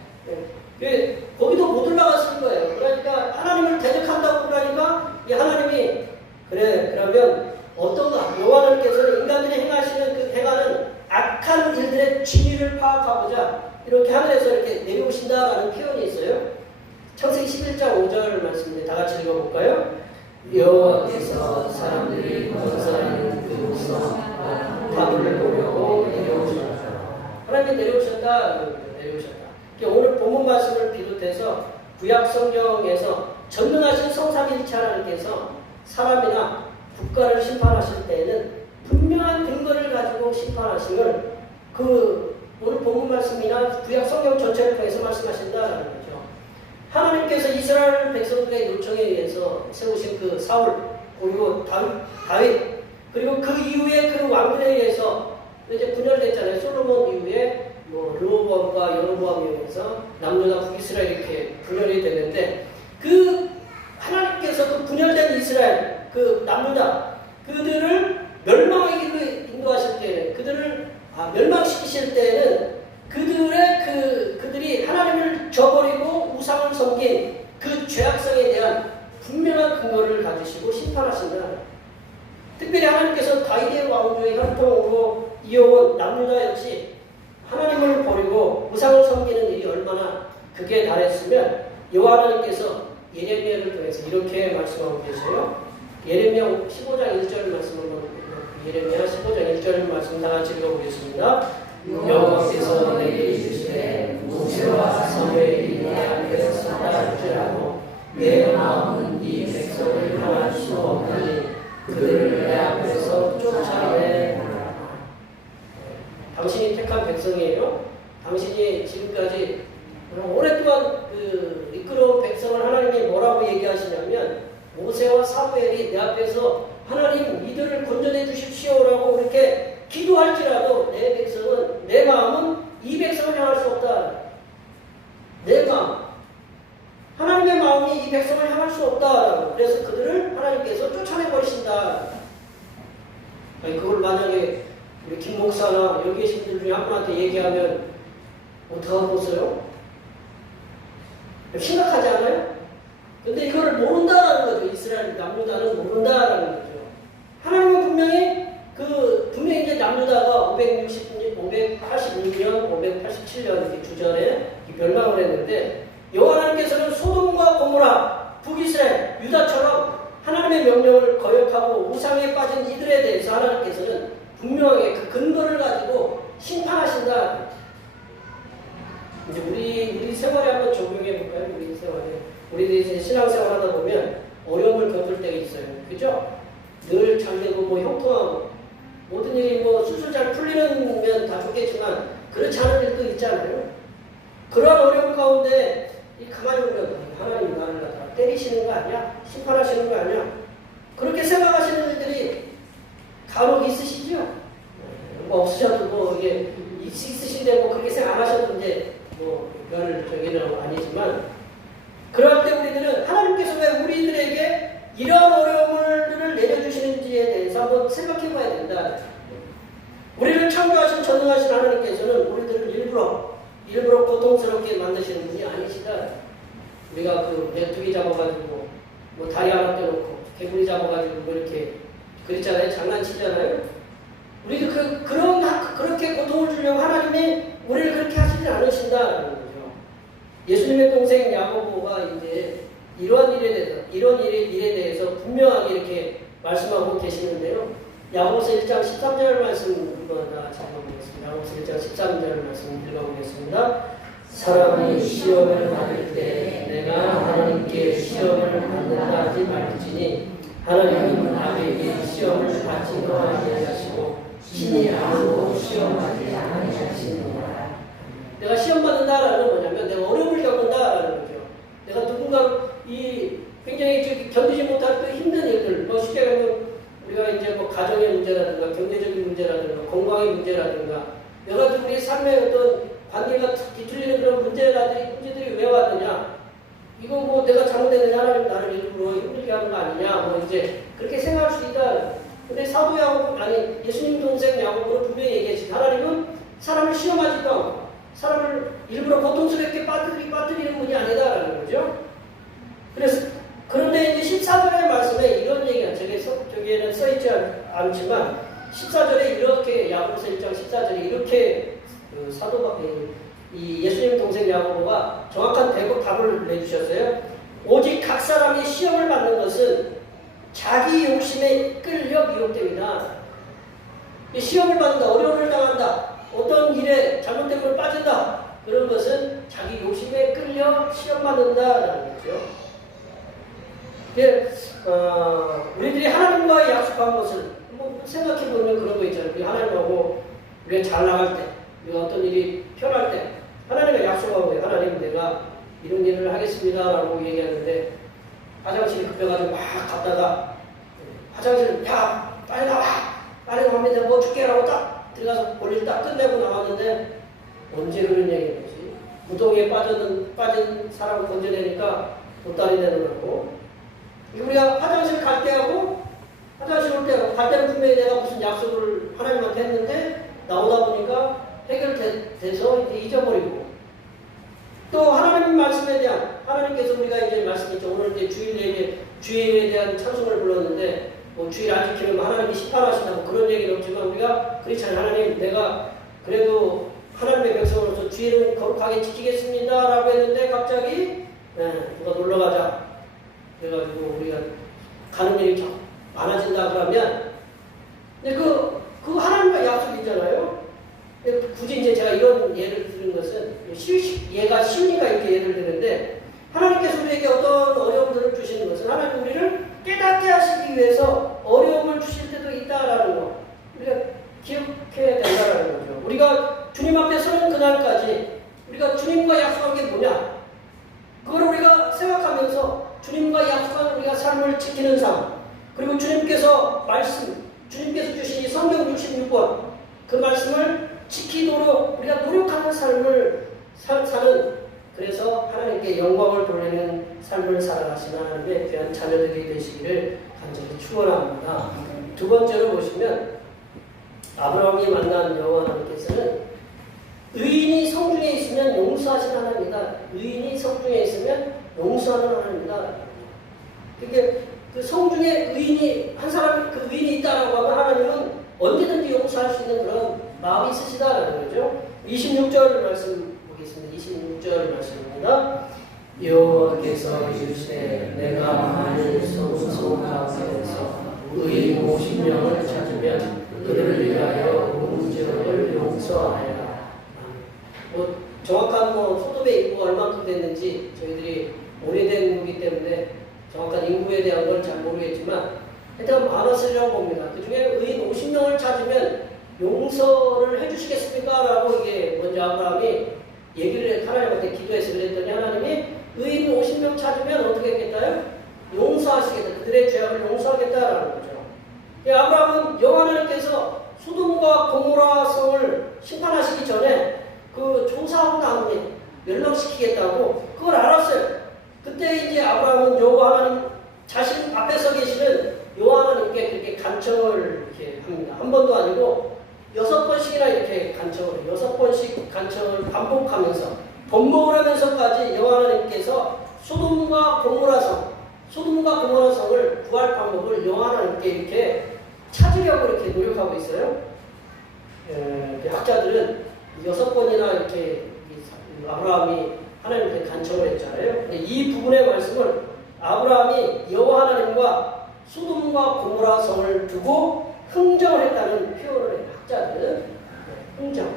거기도 못 올라갔을 거예요. 그러니까 하나님을 대적한다고 그러니까 이 하나님이 그러면 어떤가? 여호와 하나님께서는 인간들이 행하는 악한 일들의 진위를 파악하고자 이렇게 하늘에서 이렇게 내려오신다라는 표현이 있어요. 창세기 11장 5절 말씀인데 다 같이 읽어볼까요? 여호와께서 사람들이 건설하는 그곳에서 답을 보려고 내려오셨다. 하나님 내려오셨다. 오늘 본문 말씀을 비롯해서 구약 성경에서 전능하신 성삼일체 하나님께서 사람이나 국가를 심판하실 때에는 분명한 근거를 가지고 심판하심을 오늘 본문 말씀이나 구약 성경 전체를 통해서 말씀하신다라는 거죠. 하나님께서 이스라엘 백성들의 요청에 의해서 세우신 그 사울, 그리고 다윗, 그리고 그 이후에 그 왕들에 의해서 이제 분열됐잖아요. 솔로몬 이후에 르호보암과 여로보암에 의해서 남유다 북이스라엘 이렇게 분열이 되는데 그 하나님께서 그 분열된 이스라엘, 그 남유다 그들을 멸망의 길로 인도하실 때에는 그들을 멸망시키실 때에는 그들이 하나님을 저버리고 우상을 섬긴 그 죄악성에 대한 분명한 근거를 가지시고 심판하신다. 특별히 하나님께서 다윗의 왕조의 혈통으로 이어온 남유다 역시 하나님을 버리고 우상을 섬기는 일이 얼마나 극에 달했으면 여호와 하나님께서 예레미야를 통해서 이렇게 말씀하고 계세요. 예레미야 15장 1절 말씀을 예레미야 15장 1절 말씀 다 같이 읽어보겠습니다. 여호와께서 내게 이르시되 모세와 사무엘이 내 앞에서 섰다 할지라도 내 마음은 이 백성을 향할 수 없으니 그들을 내 앞에서 쫓아내라. 당신이 택한 백성이에요. 당신이 지금까지 오랫동안 이끌어온 백성을 하나님이 뭐라고 얘기하시냐면 모세와 사무엘이 내 앞에서 하나님 이들을 건져내 주십시오라고 그렇게 기도할지라도 내 백성은 내 마음은 이 백성을 향할 수 없다. 내 마음 하나님의 마음이 이 백성을 향할 수 없다. 그래서 그들을 하나님께서 쫓아내버리신다. 아니 그걸 만약에 우리 김 목사나 여기 계신 분들 중에 한 분한테 얘기하면 어떡하겠어요? 심각하지 않아요? 근데 이거를 모른다는 거죠. 이스라엘 남유다는 모른다라는 거죠. 하나님은 분명히 이제 남유다가 586년, 587년 이렇게 주전에 멸망을 했는데 여호와 하나님께서는 소돔과 고모라, 북이스라엘, 유다처럼 하나님의 명령을 거역하고 우상에 빠진 이들에 대해서 하나님께서는 분명하게 그 근거를 가지고 심판하신다. 이제 우리 생활에 한번 적용해 볼까요? 우리 생활에. 우리들이 이제 신앙생활 하다 보면 어려움을 겪을 때가 있어요. 그죠? 늘 잘되고 형통하고 모든 일이 술술 잘 풀리면 다 좋겠지만 그렇지 않은 일도 있잖아요. 그러한 어려움 가운데 가만히 보면 하나님 나를 갖다 때리시는 거 아니야? 심판하시는 거 아니야? 그렇게 생각하시는 일들이 간혹 있으시죠? 없으셔도 이게 있으신데 그렇게 생각 안 하셔도 이제 별 저기는 아니지만 그럴 때 우리들은 하나님께서 왜 우리들에게 이러한 어려움을 내려주시는지에 대해서 한번 생각해 봐야 된다. 우리를 창조하신 전능하신 하나님께서는 우리들을 일부러 고통스럽게 만드시는 분이 아니시다. 우리가 메뚜기 잡아가지고 다리 하나 떼놓고 개구리 잡아가지고 이렇게 그랬잖아요. 장난치잖아요. 우리도 그렇게 고통을 주려고 하나님이 우리를 그렇게 하시지 않으신다는 거죠. 예수님의 동생 야고보가 이제 이런 일에 대해서 분명하게 이렇게 말씀하고 계시는데요. 야고보서 1장 13절 말씀 한번 잘 읽어보겠습니다. 야고보서 1장 13절 말씀 읽어보겠습니다. 사람이 시험을 받을 때 내가 하나님께 시험을 받는다 하지 말지니 하나님은 나에게 시험을 받지 아니하시고 신이 아무도 시험하지 아니하시느니라. 내가 시험 받는다라는 건 뭐냐면 내가 어려움을 겪는다라는 거죠. 내가 누군가 굉장히 견디지 못할 그 힘든 일들, 쉽게 말하면 우리가 이제 가정의 문제라든가 경제적인 문제라든가 건강의 문제라든가 여러 가지 우리 삶의 어떤 관계가 뒤틀리는 그런 문제들이 왜 왔느냐? 이거 내가 잘못했느냐? 하나님 나를 일부러 힘들게 하는 거 아니냐? 이제 그렇게 생각할 수 있다. 근데 사도 야고보 예수님 동생 야고보는 분명히 얘기했지. 하나님은 사람을 시험하지도 않고 사람을 일부러 고통스럽게 빠뜨리는 분이 아니다라는 거죠. 그런데 이제 14절의 말씀에 이런 얘기가 저기에는 써있지 않지만 14절에 이렇게 야고보서 1장 14절에 이렇게 이 예수님 동생 야고보가 정확한 답을 내주셨어요. 오직 각 사람이 시험을 받는 것은 자기 욕심에 끌려 미혹됩니다. 시험을 받는다, 어려움을 당한다, 어떤 일에 잘못된 걸 빠진다. 그런 것은 자기 욕심에 끌려 시험받는다라는 거죠. 우리들이 하나님과의 약속한 것을 한번 생각해 보면 그런 거 있잖아요. 우리 하나님하고 우리가 잘 나갈 때, 우리가 어떤 일이 편할 때, 하나님과 약속하고 하나님 내가 이런 일을 하겠습니다라고 얘기하는데 화장실이 급해가지고 막 갔다가 화장실 야 빨리 나와 빨리 나오면 내가 뭐 줄게라고 딱 들어가서 볼일 딱 끝내고 나왔는데 언제 그런 얘기를 했지? 무동에 빠진 사람을 건져내니까 보따리 내는 거고 우리가 화장실 갈 때하고 화장실 올 때하고 갈 때는 분명히 내가 무슨 약속을 하나님한테 했는데 나오다 보니까 해결돼서 이제 잊어버리고 또 하나님 말씀에 대한 하나님께서 우리가 이제 말씀했죠. 오늘 이제 주일에 대한 찬송을 불렀는데 뭐 주일 안 지키면 하나님이 심판하신다고 그런 얘기는 없지만 우리가 그렇잖아요. 하나님 내가 그래도 하나님의 백성으로서 주일은 거룩하게 지키겠습니다 라고 했는데 갑자기 누가 놀러 가자 그래가지고 우리가 가는 일이 좀 많아진다 그러면 근데 그 하나님과 약속이잖아요. 굳이 이제 제가 이런 예를 드는 것은 얘가 쉬우니까 이렇게 예를 드는데 하나님께서 우리에게 어떤 어려움들을 주시는 것은 하나님 우리를 깨닫게 하시기 위해서 어려움을 주실 때도 있다라는 거 우리가 기억해야 된다라는 거죠. 우리가 주님 앞에 서는 그날까지 우리가 주님과 약속한 게 뭐냐 그걸 우리가 생각하면서 주님과 약속한 우리가 삶을 지키는 삶 그리고 주님께서 주신 이 성경 66권 그 말씀을 지키도록 우리가 노력하는 삶을 사는 그래서 하나님께 영광을 돌리는 삶을 살아가신 하나님의 귀한 자녀들이 되시기를 간절히 축원합니다. 두 번째로 보시면 아브라함이 만난 여호와 하나님께서는 의인이 성중에 있으면 용서하신 하나님이다. 의인이 성중에 있으면 용서하는 하나님이다. 그게 그 성중에 의인이 한 사람이 그 의인이 있다라고 하면 하나님은 언제든지 용서할 수 있는 그런 마음이 있으시다라는 거죠. 26절 말씀 보겠습니다. 26절 말씀입니다. 여호와께서 이르시되 내가 만일 성소 가운데서 의인 50명을 찾으면 그들을 위하여 온 죄를 용서하여라. 뭐 정확한 소돔의 인구가 얼마큼 됐는지 저희들이 오래된 거기 때문에 정확한 인구에 대한 걸 잘 모르겠지만 하여튼 많았으리라고 봅니다. 그 중에 의인 50명을 찾으면 용서를 해주시겠습니까? 라고 이게 먼저 아브라함이 얘기를 하나님한테 기도해서 그랬더니 하나님이 의인 50명 찾으면 어떻게 했겠나요? 용서하시겠다. 그들의 죄악을 용서하겠다라는 거죠. 아브라함은 여호와 하나님께서 소돔과 고모라 성을 심판하시기 전에 그 조사하고 난 후에 멸망시키겠다고 그걸 알았어요. 그때 이제 아브라함은 여호와 하나님 자신 앞에 서 계시는 여호와 하나님께 그렇게 간청을 이렇게 합니다. 한 번도 아니고 6번씩이나 이렇게 간청을 해요. 6번씩 간청을 반복하면서 번복을 하면서까지 여호와 하나님께서 소돔과 고모라 성을 구할 방법을 여호와 하나님께 이렇게 찾으려고 이렇게 노력하고 있어요. 학자들은 6번이나 이렇게 아브라함이 하나님께 간청을 했잖아요. 근데 이 부분의 말씀을 아브라함이 여호와 하나님과 소돔과 고모라 성을 두고 흥정을 했다는 표현을 해요. 학자들은 흥정.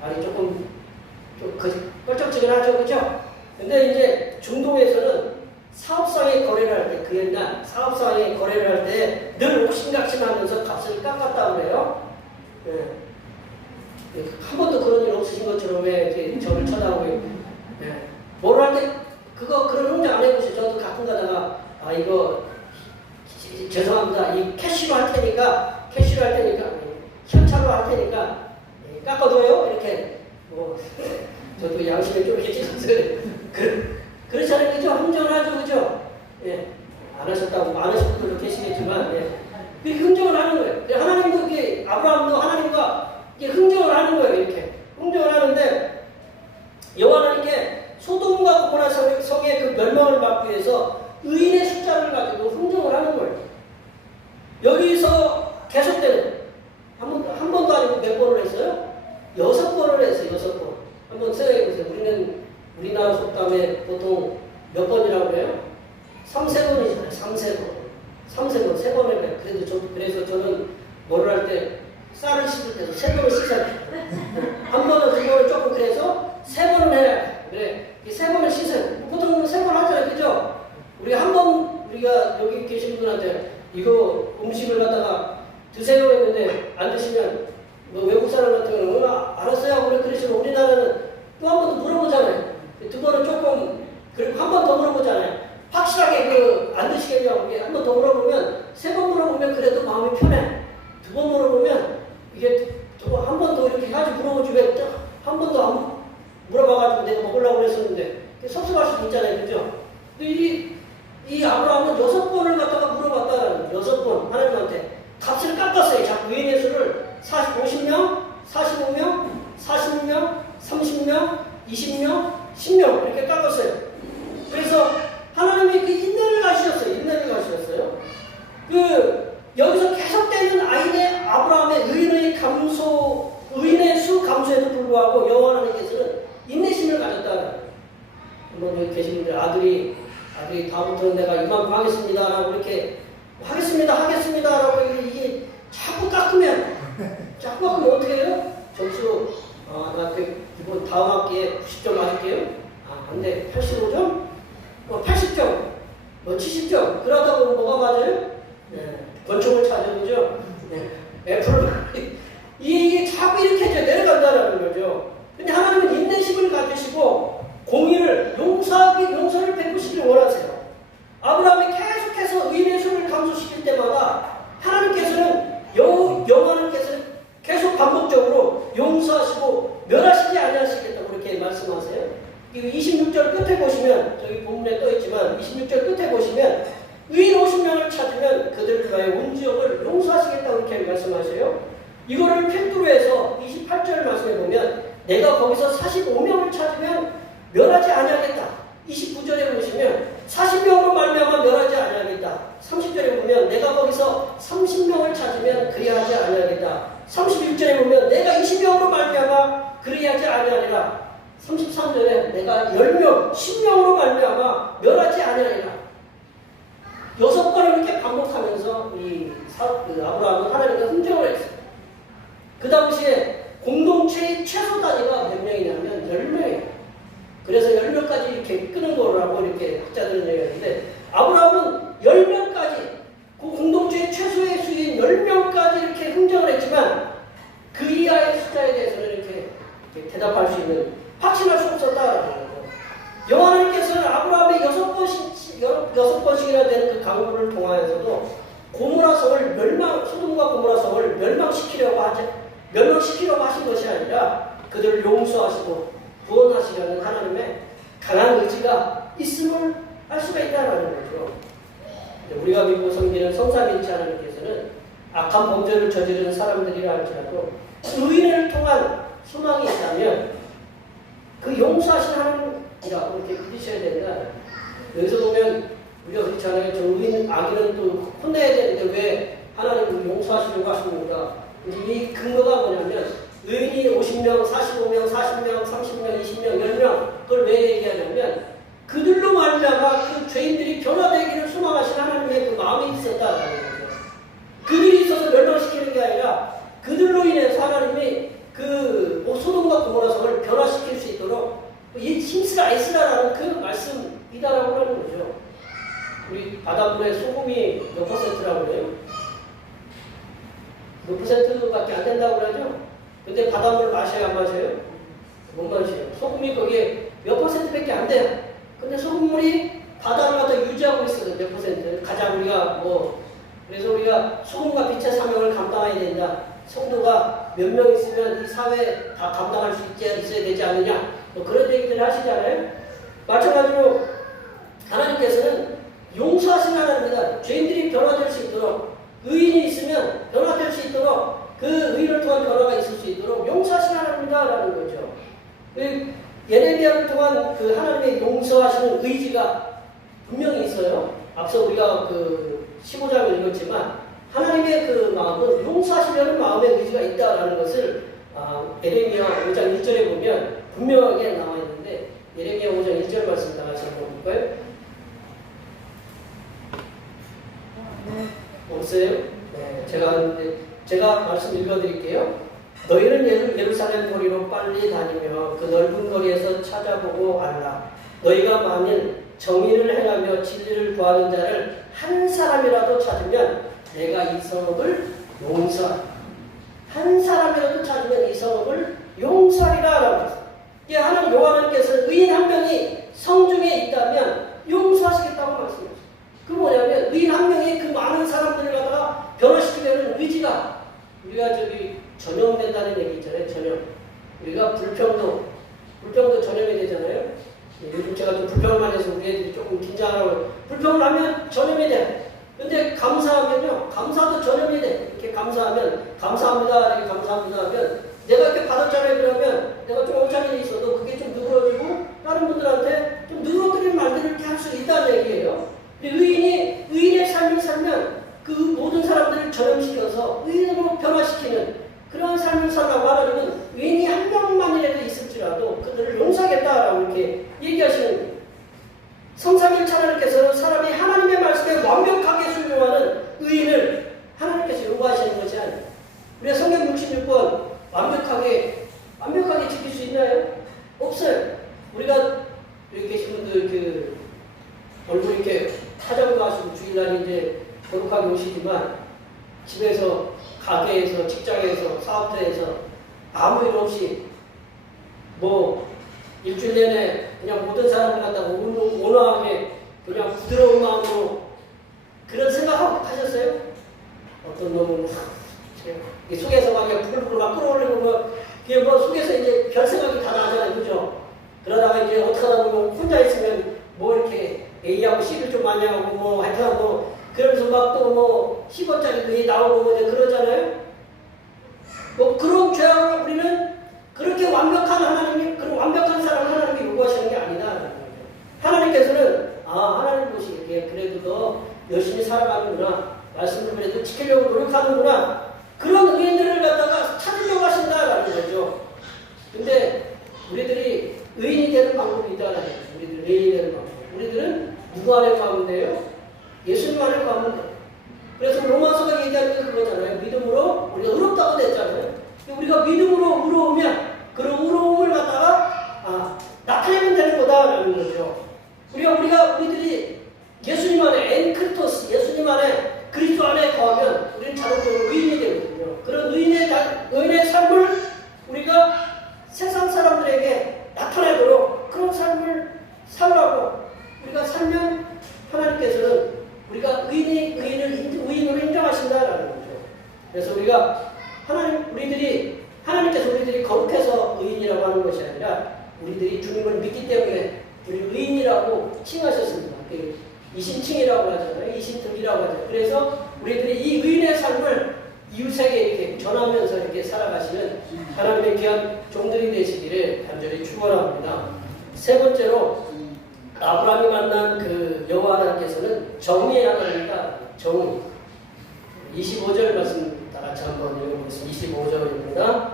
말이 조금 껄쩍지근하죠, 그죠? 근데 이제 중동에서는 사업상의 거래를 할 때, 그 옛날 사업상의 거래를 할 때 늘 옥신각신하면서 값을 깎았다고 그래요. 한 번도 그런 일 없으신 것처럼 왜 이렇게 저를 쳐다보고 뭘 할 때 그런 흥정 안 해보세요. 저도 가끔 가다가 이거 죄송합니다. 이 캐시로 할 테니까 현찰로 할 테니까 깎아줘요. 이렇게 저도 양심에 쫄깃해져서 그렇잖아요. 그죠? 흥정을 하죠. 그죠? 안 하셨다고 많으신 분들도 계시겠지만 그 흥정을 하는 거예요. 하나님도 이게 아브라함도 하나님과 이게 흥정을 하는 거예요. 이렇게 흥정을 하는데 여호와 하나님께 소돔과 고모라 성의 그 멸망을 막기 위해서 의인의 숫자를 가지고 흥정을 하는 거예요. 여기서 계속되는 한 번도 아니고 몇 번을 했어요? 6번을 했어요. 6번. 한번 생각해 보세요. 우리나라 속담에 보통 몇 번이라고 해요? 3세번이잖아요. 3세번. 3번을 해요. 그래서 저는 뭐를 할 때 쌀을 씻을 때도 3번을 씻어야 돼요. 한 번은 2번을 조금 그래서 3번을 해야 돼요. 그래. 이 3번을 씻어요. 보통 3번 하잖아요. 그죠? 우리가 그래도 마음이 편해. 두 번 물어보면 이게 한 번 더 이렇게 해야지 물어보지 한 번도 안 물어봐가지고 내가 먹으려고 그랬었는데 섭섭할 수도 있잖아요. 그죠? 이 아브라함은 6번을 갖다가 물어봤다라는 거예요. 6번 하나님한테 값을 깎았어요. 자꾸 의인의 수를 50명, 45명, 40명, 30명, 20명, 10명 이렇게 깎았어요. 그래서 하나님이 그 인내를 가지셨어요. 인내를 가지셨어요. 여기서 계속되는 아브라함의 의인의 수 감소에도 불구하고 여호와 하나님께서는 인내심을 가졌다는 거예요. 한번 여기 계신 분들 아들이 다음부터는 내가 이만큼 하겠습니다라고 이렇게 하겠습니다라고 이게 자꾸 깎으면 어떻게 해요? 점수 나 이번 다음 학기에 90점 맞을게요. 안 돼. 85점? 80점? 70점? 그러다 보면 뭐가 맞아요? 네. 권총을 찾아보죠. 네. 애플을 이게 자꾸 이렇게 이제 내려간다는 거죠. 근데 하나님은 인내심을 가지시고 공의를 용서를 베푸시길 원하세요. 아브라함이 계속해서 의인의 수를 감소시킬 때마다 여호와께서는 계속 반복적으로 용서하시고 멸하시지 아니하시겠다고 이렇게 말씀하세요. 26절 끝에 보시면 저기 본문에 떠 있지만 26절 끝에 보시면 의인 50명을 찾으면 그들을 위하여 온 지역을 용서하시겠다고 이렇게 말씀하세요. 이거를 필두로 해서 28절 말씀에 보면 내가 거기서 45명을 찾으면 멸하지 아니하겠다. 29절에 보시면 40명으로 말미암아 멸하지 아니하겠다. 30절에 보면 내가 거기서 30명을 찾으면 그리하지 아니하겠다. 31절에 보면 내가 20명으로 말미암아 그리하지 아니하리라. 33절에 내가 10명, 10명으로 말미암아 멸하지 아니하리라. 6번을 이렇게 반복하면서 아브라함은 하나님과 흥정을 했어요. 그 당시에 공동체의 최소 단위가 몇 명이냐면 10명이에요. 그래서 10명까지 이렇게 끄는 거라고 이렇게 학자들은 얘기하는데 아브라함은 10명까지 그 공동체의 최소의 수인 10명까지 이렇게 흥정을 했지만 그 이하의 숫자에 대해서는 이렇게 대답할 수 있는 확신할 수 없었다라는 거죠. 여호와 하나님께서는 아브라함의 6번씩이나 되는 그 강구를 통하여서도 소돔과 고모라 성을 멸망시키려고 하신 것이 아니라 그들을 용서하시고 구원하시려는 하나님의 강한 의지가 있음을 알 수가 있다는 거죠. 우리가 믿고 섬기는 성삼위일체 하나님께서는 악한 범죄를 저지르는 사람들이라 할지라도 의인을 통한 소망이 있다면 그 용서하신 하나님이라고 이렇게 믿으셔야 된다. 여기서 보면 우리가 그렇잖아요. 저 의인, 악인은 또 혼내야 되는데 왜 하나님은 용서하시려고 하십니까? 이 근거가 뭐냐면 의인이 50명, 45명, 40명, 30명, 20명, 10명 그걸 왜 얘기하냐면 그들로 말미암아 그 죄인들이 변화되기를 소망하신 하나님의 그 마음이 있었다라는 거죠. 그들이 있어서 멸망시키는 게 아니라 그들로 인해서 하나님이 그 소돔과 고모라 성을 변화시킬 수 있도록 힘쓰라 애쓰라라는 그 말씀이다라고 하는 거죠. 우리 바닷물에 소금이 몇 퍼센트라고 그래요? 몇 퍼센트밖에 안 된다고 그러죠? 근데 바닷물 마셔요, 안 마셔요? 못 마셔요. 소금이 거기에 몇 퍼센트밖에 안 돼요. 근데 소금물이 바다를 갖다 유지하고 있어요. 몇 퍼센트. 가장 그래서 우리가 소금과 빛의 사명을 감당해야 된다. 성도가 몇 명 있으면 이 사회에 다 감당할 수 있어야 되지 않느냐. 그런 얘기들을 하시잖아요. 마찬가지로 하나님께서는 용서하신 하나님입니다. 죄인들이 변화될 수 있도록 의인이 있으면 변화될 수 있도록 그 의인을 통한 변화가 있을 수 있도록 용서하신 하나님이다라는 거죠. 예레미야를 통한 그 하나님의 용서하시는 의지가 분명히 있어요. 앞서 우리가 그 15장을 읽었지만 하나님의 그 마음은 용서하시려는 마음의 의지가 있다라는 것을 예레미야 5장 1절에 보면 분명하게 나와 있는데 예레미야 5장 1절 말씀 다 같이 한번 볼까요? 없어요? 네, 제가 말씀 읽어드릴게요. 너희는 예루살렘 거리로 빨리 다니며 그 넓은 거리에서 찾아보고 알라. 너희가 만일 정의를 행하며 진리를 구하는 자를 한 사람이라도 찾으면 내가 이 성읍을 용서하리라. 한 사람이라도 찾으면 이 성읍을 용서하리라 라고 했어요. 이 하나님 여호와께서 의인 한 명이 성중에 있다면 용서하시겠다고 말씀하셨어요. 그 뭐냐면 의인 한 명이 그 많은 사람들을 갖다가 변화시키면 의지가 우리가 전염된다는 얘기 있잖아요. 전염. 우리가 불평도 전염이 되잖아요. 요즘 제가 좀 불평을 많이 해서 우리 애들이 조금 긴장하라고 불평을 하면 전염이 돼. 근데 감사하면요. 감사도 전염이 돼. 이렇게 감사하면 감사합니다. 이렇게 감사합니다 하면 내가 이렇게 받았잖아요. 그러면 내가 좀 엉차게 있어도 그게 좀 누그러지고 다른 분들한테 좀 누그러뜨리는 말들을 이렇게 할 수 있다는 얘기예요. 의인의 삶을 살면 그 모든 사람들을 전염시켜서 의인으로 변화시키는 그런 삶을 살라고 하나님은 의인이 한 명만이라도 있을지라도 그들을 용서하겠다라고 이렇게 얘기하시는 거예요. 성삼일체 하나님께서는 사람이 하나님의 말씀에 완벽하게 순종하는 의인을 하나님께서 요구하시는 것이 아니에요. 우리가 성경 66권 완벽하게 지킬 수 있나요? 없어요. 우리가 여기 계신 분들 얼굴 이렇게 화장도 하시고 주일날 이제 거룩하게 오시지만 집에서, 가게에서, 직장에서, 사업터에서 아무 일 없이 일주일 내내 그냥 모든 사람을 갖다가 온화하게 그냥 부드러운 마음으로 그런 생각하고 하셨어요? 어떤 놈은 속에서 막 부글부글 막 끓어올리고 그게 속에서 이제 별 생각이 다 나잖아요. 그죠? 그러다가 이제 어떻게 하다 보면 혼자 있으면 이렇게 A하고 C를 좀 많이 하고 하여튼 그러면서 막 또 10원짜리 나오고 그러잖아요. 그런 죄악을 우리는 그렇게 완벽한 하나님이, 그런 완벽한 사람을 하나님이 요구하시는 게 아니다. 하나님께서는, 하나님 보시기에 그래도 너 열심히 살아가는구나. 말씀을 그래도 지키려고 노력하는구나. 그런 의인들을 갖다가 찾으려고 하신다라는 거죠. 근데 우리들이 의인이 되는 방법이 있다라는 거죠. 우리들 의인이 되는 방법. 우리들은 누구 안에 가면 돼요? 예수님 안에 가면 돼요. 그래서 로마서가 얘기하는 게 그거잖아요. 믿음으로 우리가 의롭다고 됐잖아요. 우리가 믿음으로 의로우면 그런 의로움을 갖다가 나타내면 되는 거다라는 거죠. 우리들이 예수님 안에 엔크리토스, 예수님 안에 그리스도 안에 거하면 우리는 자동적으로 의인이 되거든요. 그런 의인의 삶을 우리가 세상 사람들에게 나타내도록 그런 삶을 살라고 우리가 살면 하나님께서는 우리가 의인으로 인정하신다라는 거죠. 그래서 하나님께서 우리들이 거룩해서 의인이라고 하는 것이 아니라 우리들이 주님을 믿기 때문에 우리 의인이라고 칭하셨습니다. 이신칭이라고 하잖아요. 이신특이라고 하잖아요. 그래서 우리들이 이 의인의 삶을 이웃에게 이렇게 전하면서 이렇게 살아가시는 하나님의 귀한 종들이 되시기를 간절히 축원합니다. 세 번째로 아브라함이 만난 그 여호와 하나님께서는 정의의 하나님이다. 정의. 25절 말씀 다 같이 한번 읽어보겠습니다. 25절입니다.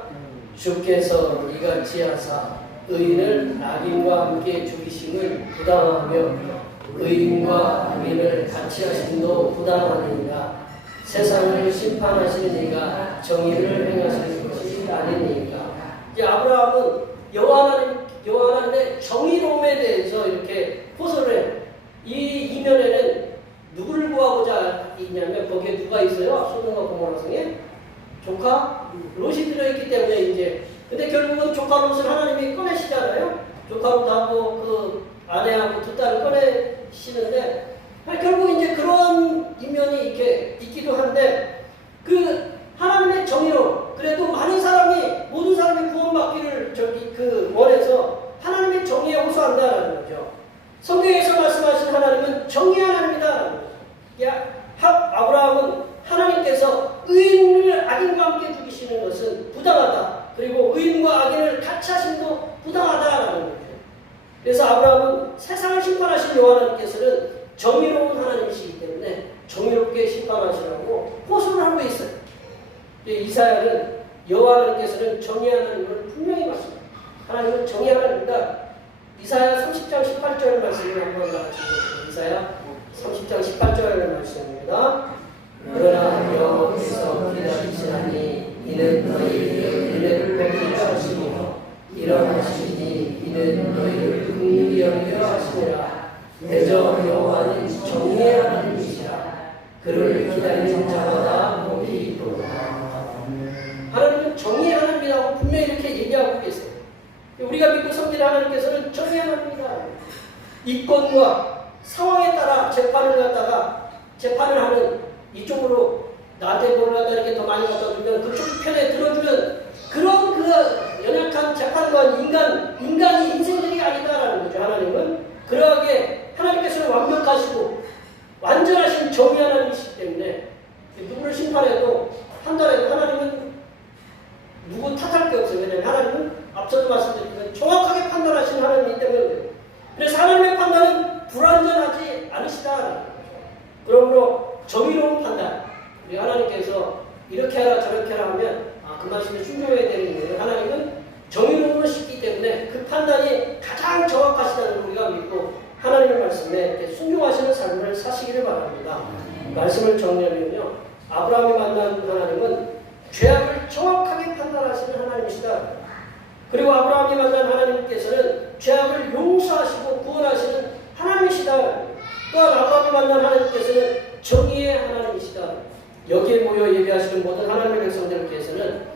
주께서 이같이 하사 의인을 악인과 함께 죽이심을 부당하며 의인과 악인을 같이 하심도 부당하니이다. 세상을 심판하시는 이가 정의를 행하시는 것이 아니니이다. 이제 아브라함은 여호와 하나님의 정의로움에 대해서 이렇게 호소를 해요. 이 이면에는 누구를 구하고자 있냐면 거기에 누가 있어요? 소돔과 고모라 성에 조카 롯이 들어있기 때문에 이제 근데 결국은 조카 롯을 하나님이 꺼내시잖아요. 조카 롯하고 그 아내하고 두 딸을 꺼내시는데 결국 이제 그런 이면이 이렇게 있기도 한데 그 하나님의 정의로 그래도 모든 사람이 구원받기를 원해서 하나님의 정의에 호소한다는 거죠. 성경에서 말씀하신 하나님은 정의 하나님이다. 아브라함은 하나님께서 의인을 악인과 함께 죽이시는 것은 부당하다. 그리고 의인과 악인을 같이 하심도 부당하다라는 거죠. 그래서 아브라함은 세상을 심판하신 여호와 하나님께서는 정의로운 하나님이시기 때문에 정의롭게 심판하시라고 호소를 하고 있어요. 이사야는 여호와 하나님께서는 정의 하나님을 분명히 말씀합니다. 하나님은 정의 하나님입니다. 이사야 30장 18절 말씀을 한번 같이 읽어보세요. 이사야 30장 18절 말씀입니다. 그러나 여호와께서 기다리시나니 이는 너희의 은혜를 베풀려 하시며 일어나시니 이는 너희를 긍휼히 여기려 하시니라. 대저 여호와는 정의의 하나님이시라. 그를 기다리는 자마다 복이 있도다. 하나님은 정의의 하나님이라고 분명히 이렇게 얘기하고 계세요. 우리가 믿고 섬기는 하나님께서는 정의의 하나님이다. 이권과 상황에 따라 재판을 하는 이쪽으로 나한테 몰라다 이렇게 더 많이 갖다 주면 그쪽 편에 들어주는 그런 그 연약한 재판관 인간이 인생들이 아니다라는 거죠. 하나님은 그러하게 하나님께서는 완벽하시고 완전하신 정의 하나님이시기 때문에 누구를 심판해도 판단해도 하나님은 누구 탓할 게 없어요. 왜냐하면 하나님은 앞서도 말씀드렸지만 정확하게 판단하시는 하나님이기 때문에 그래서 하나님의 판단은 불완전하지 않으시다. 그러므로 정의로운 판단 우리 하나님께서 이렇게 하라 저렇게 하라 하면 그 말씀에 순종해야 되는 거예요. 하나님은 정의로움을 싣기 때문에 그 판단이 가장 정확하시다는 걸 우리가 믿고 하나님의 말씀에 이렇게 순종하시는 삶을 사시기를 바랍니다. 말씀을 정리하면요. 아브라함이 만난 하나님은 죄악을 정확하게 판단하시는 하나님이시다. 그리고 아브라함이 만난 하나님께서는 죄악을 용서하시고 구원하시는 하나님이시다. 또한 아브라함이 만난 하나님께서는 정의의 하나님이시다. 여기에 모여 예배하시는 모든 하나님의 백성들께서는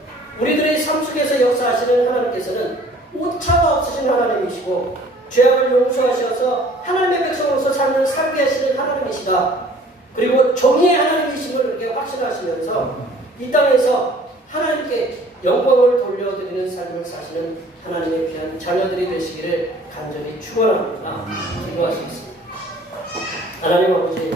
우리들의 삶 속에서 역사하시는 하나님께서는 오차가 없으신 하나님이시고 죄악을 용서하셔서 하나님의 백성으로서 삶을 살게 하시는 하나님이시다. 그리고 정의의 하나님이심을 이렇게 확신하시면서 이 땅에서 하나님께 영광을 돌려드리는 삶을 사시는 하나님의 귀한 자녀들이 되시기를 간절히 축원합니다. 기도하시겠습니다. 하나님 아버지,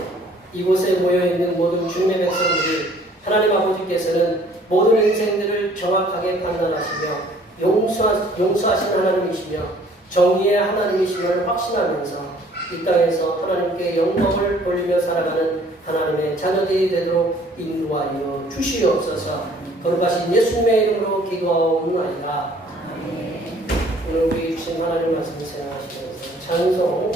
이곳에 모여있는 모든 주님의 백성들이 하나님 아버지께서는 모든 인생들을 정확하게 판단하시며 용서하시는 하나님이시며 정의의 하나님이심을 확신하면서 이 땅에서 하나님께 영광을 돌리며 살아가는 하나님의 자녀들이 되도록 인도하여 주시옵소서. 거룩하신 예수님의 이름으로 기도하옵나이다. 오늘 우리 주신 하나님 말씀 생각하시면서 찬송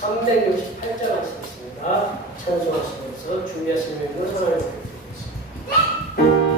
368장 하시겠습니다. 찬송하시면서 준비하신 명을 하나님 드리겠습니다.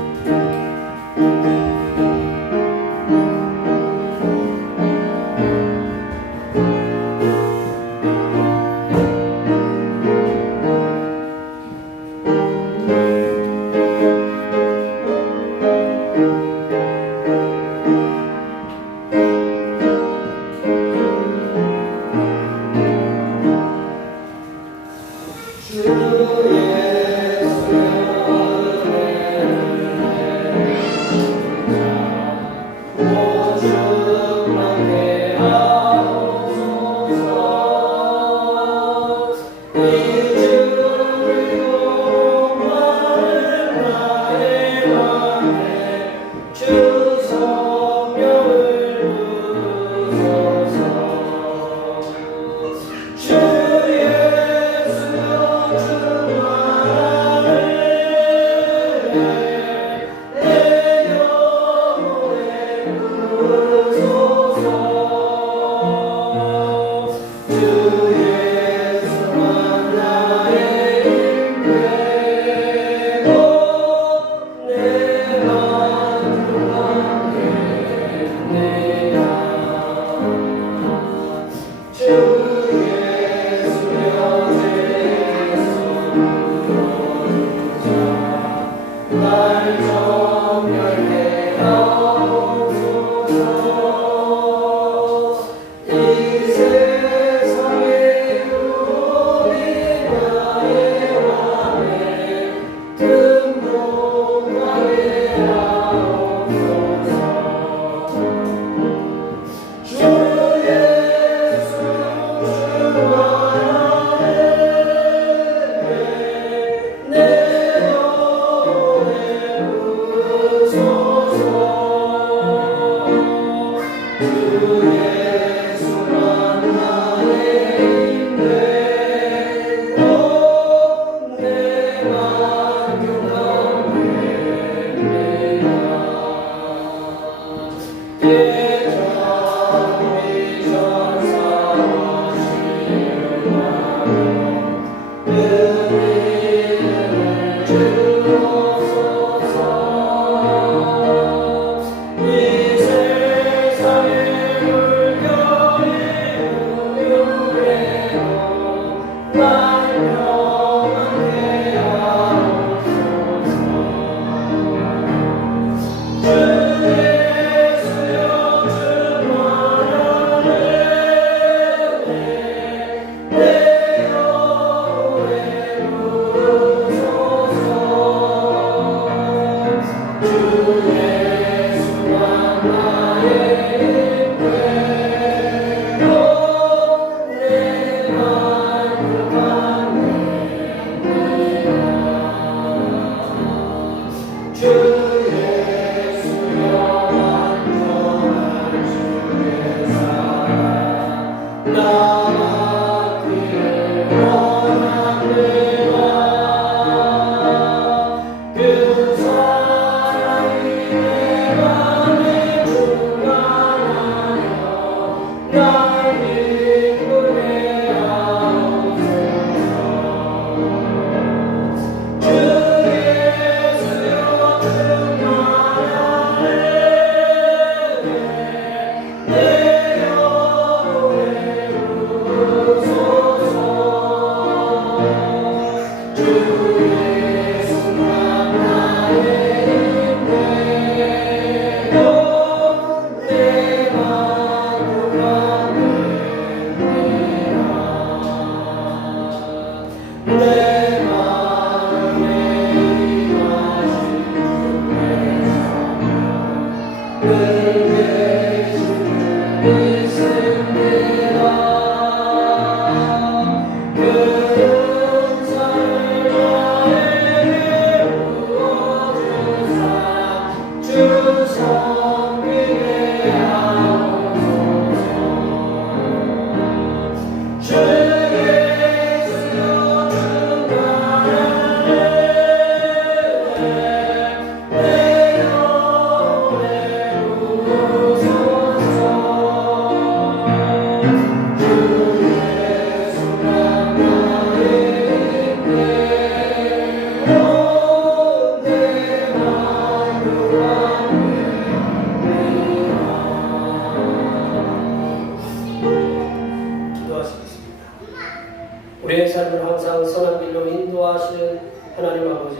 우리의 삶을 항상 선한 길로 인도하시는 하나님 아버지,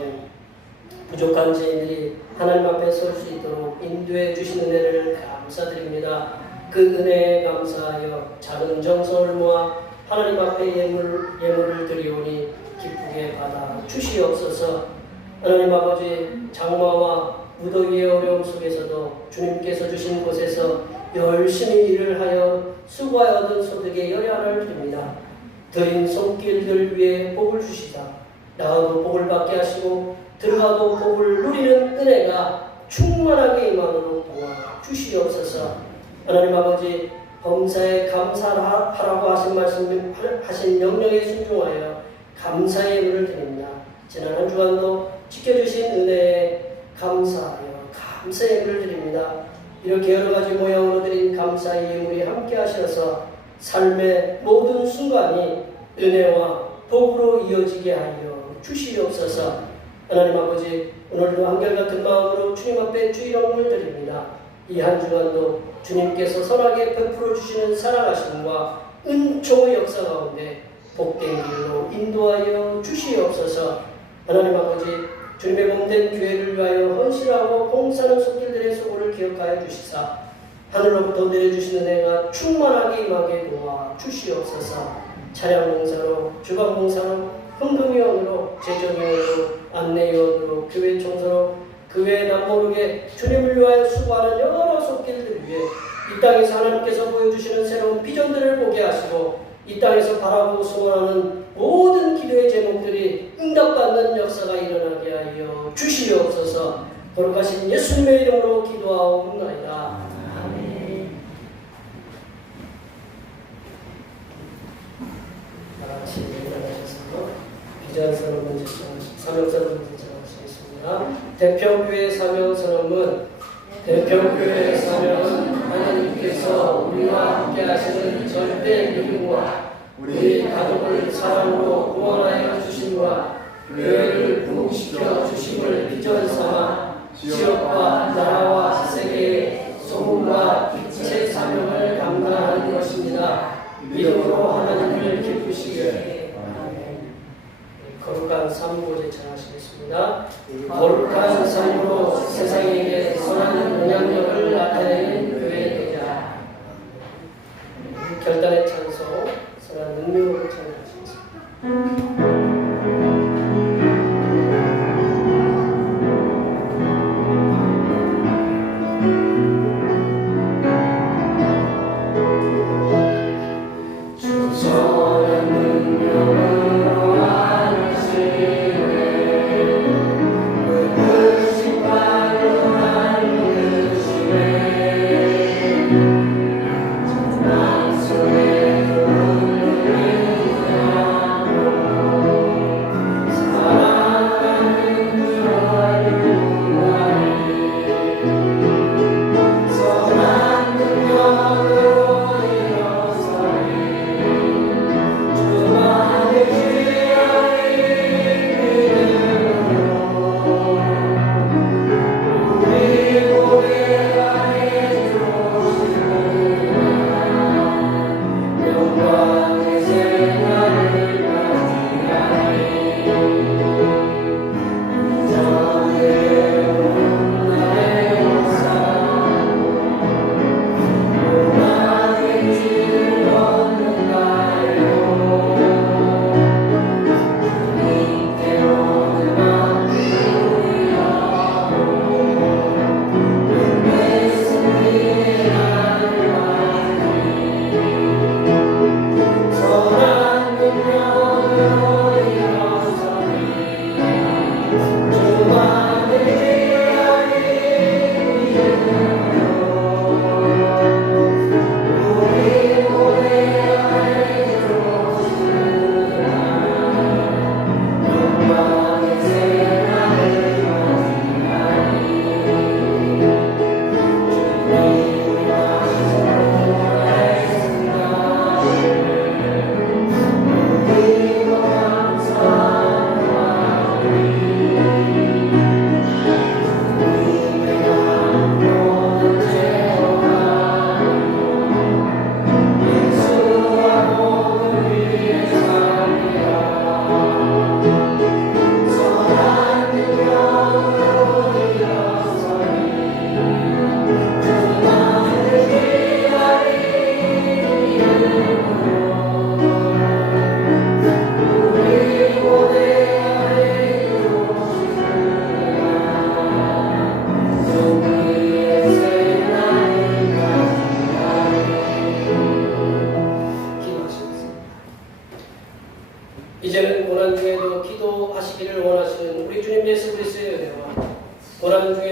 부족한 죄인들이 하나님 앞에 설 수 있도록 인도해 주신 은혜를 감사드립니다. 그 은혜에 감사하여 작은 정성을 모아 하나님 앞에 예물을 드리오니 기쁘게 받아 주시옵소서. 하나님 아버지, 장마와 무더위의 어려움 속에서도 주님께서 주신 곳에서 열심히 일을 하여 수고하여 얻은 소득의 열량을 드립니다. 드린 손길들 위에 복을 주시다. 나가도 복을 받게 하시고 들어가도 복을 누리는 은혜가 충만하게 임하도록 도와 주시옵소서. 하나님 아버지, 범사에 감사하라고 하신 명령에 순종하여 감사의 예물을 드립니다. 지난 한 주간도 지켜주신 은혜에 감사하여 감사의 예물을 드립니다. 이렇게 여러 가지 모양으로 드린 감사의 예물이 함께 하셔서 삶의 모든 순간이 은혜와 복으로 이어지게 하여 주시옵소서. 하나님 아버지, 오늘도 한결같은 마음으로 주님 앞에 주일영을 드립니다. 이 한 주간도 주님께서 선하게 베풀어 주시는 살아가심과 은총의 역사 가운데 복된 길로 인도하여 주시옵소서. 하나님 아버지, 주님의 몸된 교회를 위하여 헌신하고 봉사하는 손길들의 소고를 기억하여 주시사 하늘로부터 내려주시는 은혜가 충만하게 임하게 도와 주시옵소서. 차량 봉사로, 주방 봉사로, 헌금위원으로, 재정위원으로, 안내위원으로, 교회 청소로, 그 외에 남모르게 주님을 위하여 수고하는 여러 손길들 위해 이 땅에서 하나님께서 보여주시는 새로운 비전들을 보게 하시고 이 땅에서 바라보고 소원하는 모든 기도의 제목들이 응답받는 역사가 일어나게 하여 주시옵소서. 거룩하신 예수님의 이름으로 기도하옵나이다. 아멘. 다같이 일어나셔서 비전선언 문제 사명선언 문제 정하시겠습니다. 대평교회 사명선언문. 대평교회 사명은 하나님께서 우리와 함께 하시는 절대 믿음과 우리 가족을 사랑으로 구원하여 주심과 교회를 부흥시켜 주심을 비전 삼아 지역과 나라와 세계의 소문과 빛의 사명을 감당하는 것입니다. 믿음으로 하나님을 기쁘시게. 거룩한 삶으로 제찬하시겠습니다. 거룩한 삶으로 세상에게 선한 영향력을 나타내는 교회 되자. 결단의 찬송, 선한 능력으로 찬양하시겠습니다.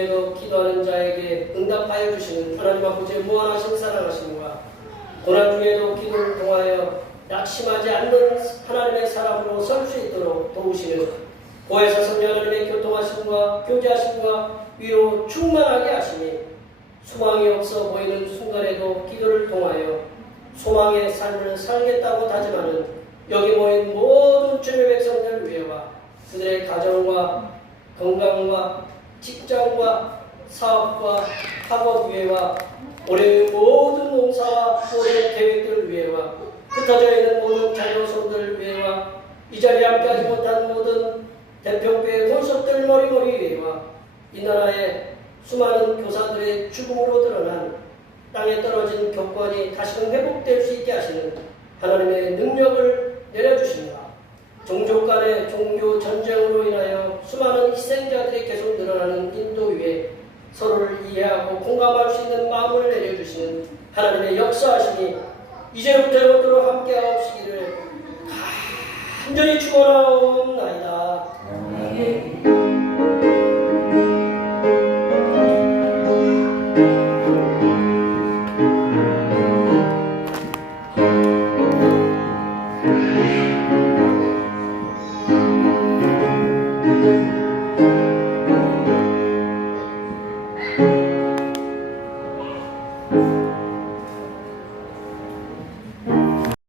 중에도 기도하는 자에게 응답하여 주시는 하나님 아버지의 무한하신 사랑하심과 고난 중에도 기도를 통하여 낙심하지 않는 하나님의 사람으로 설 수 있도록 도우시는 고해사 성령 하나님의 교통하심과 교제하심과 위로 충만하게 하시니 소망이 없어 보이는 순간에도 기도를 통하여 소망의 삶을 살겠다고 다짐하는 여기 모인 모든 주님의 백성들 위해와 그들의 가정과 건강과 직장과 사업과 학업 위해와 올해의 모든 농사와 모든 계획들 위해와 흩어져 있는 모든 자녀손들 위해와 이 자리에 함께하지 못한 모든 대평교회 혼속들 머리머리 위해와 이 나라의 수많은 교사들의 죽음으로 드러난 땅에 떨어진 교권이 다시금 회복될 수 있게 하시는 하나님의 능력을 내려주십니다. 종족 간의 종교 전쟁으로 인하여 수많은 희생자들이 계속 늘어나는 인도 위에 서로를 이해하고 공감할 수 있는 마음을 내려주시는 하나님의 역사하시니 이제부터 영원토록 함께하옵시기를 간절히 축원하옵나이다. 아멘.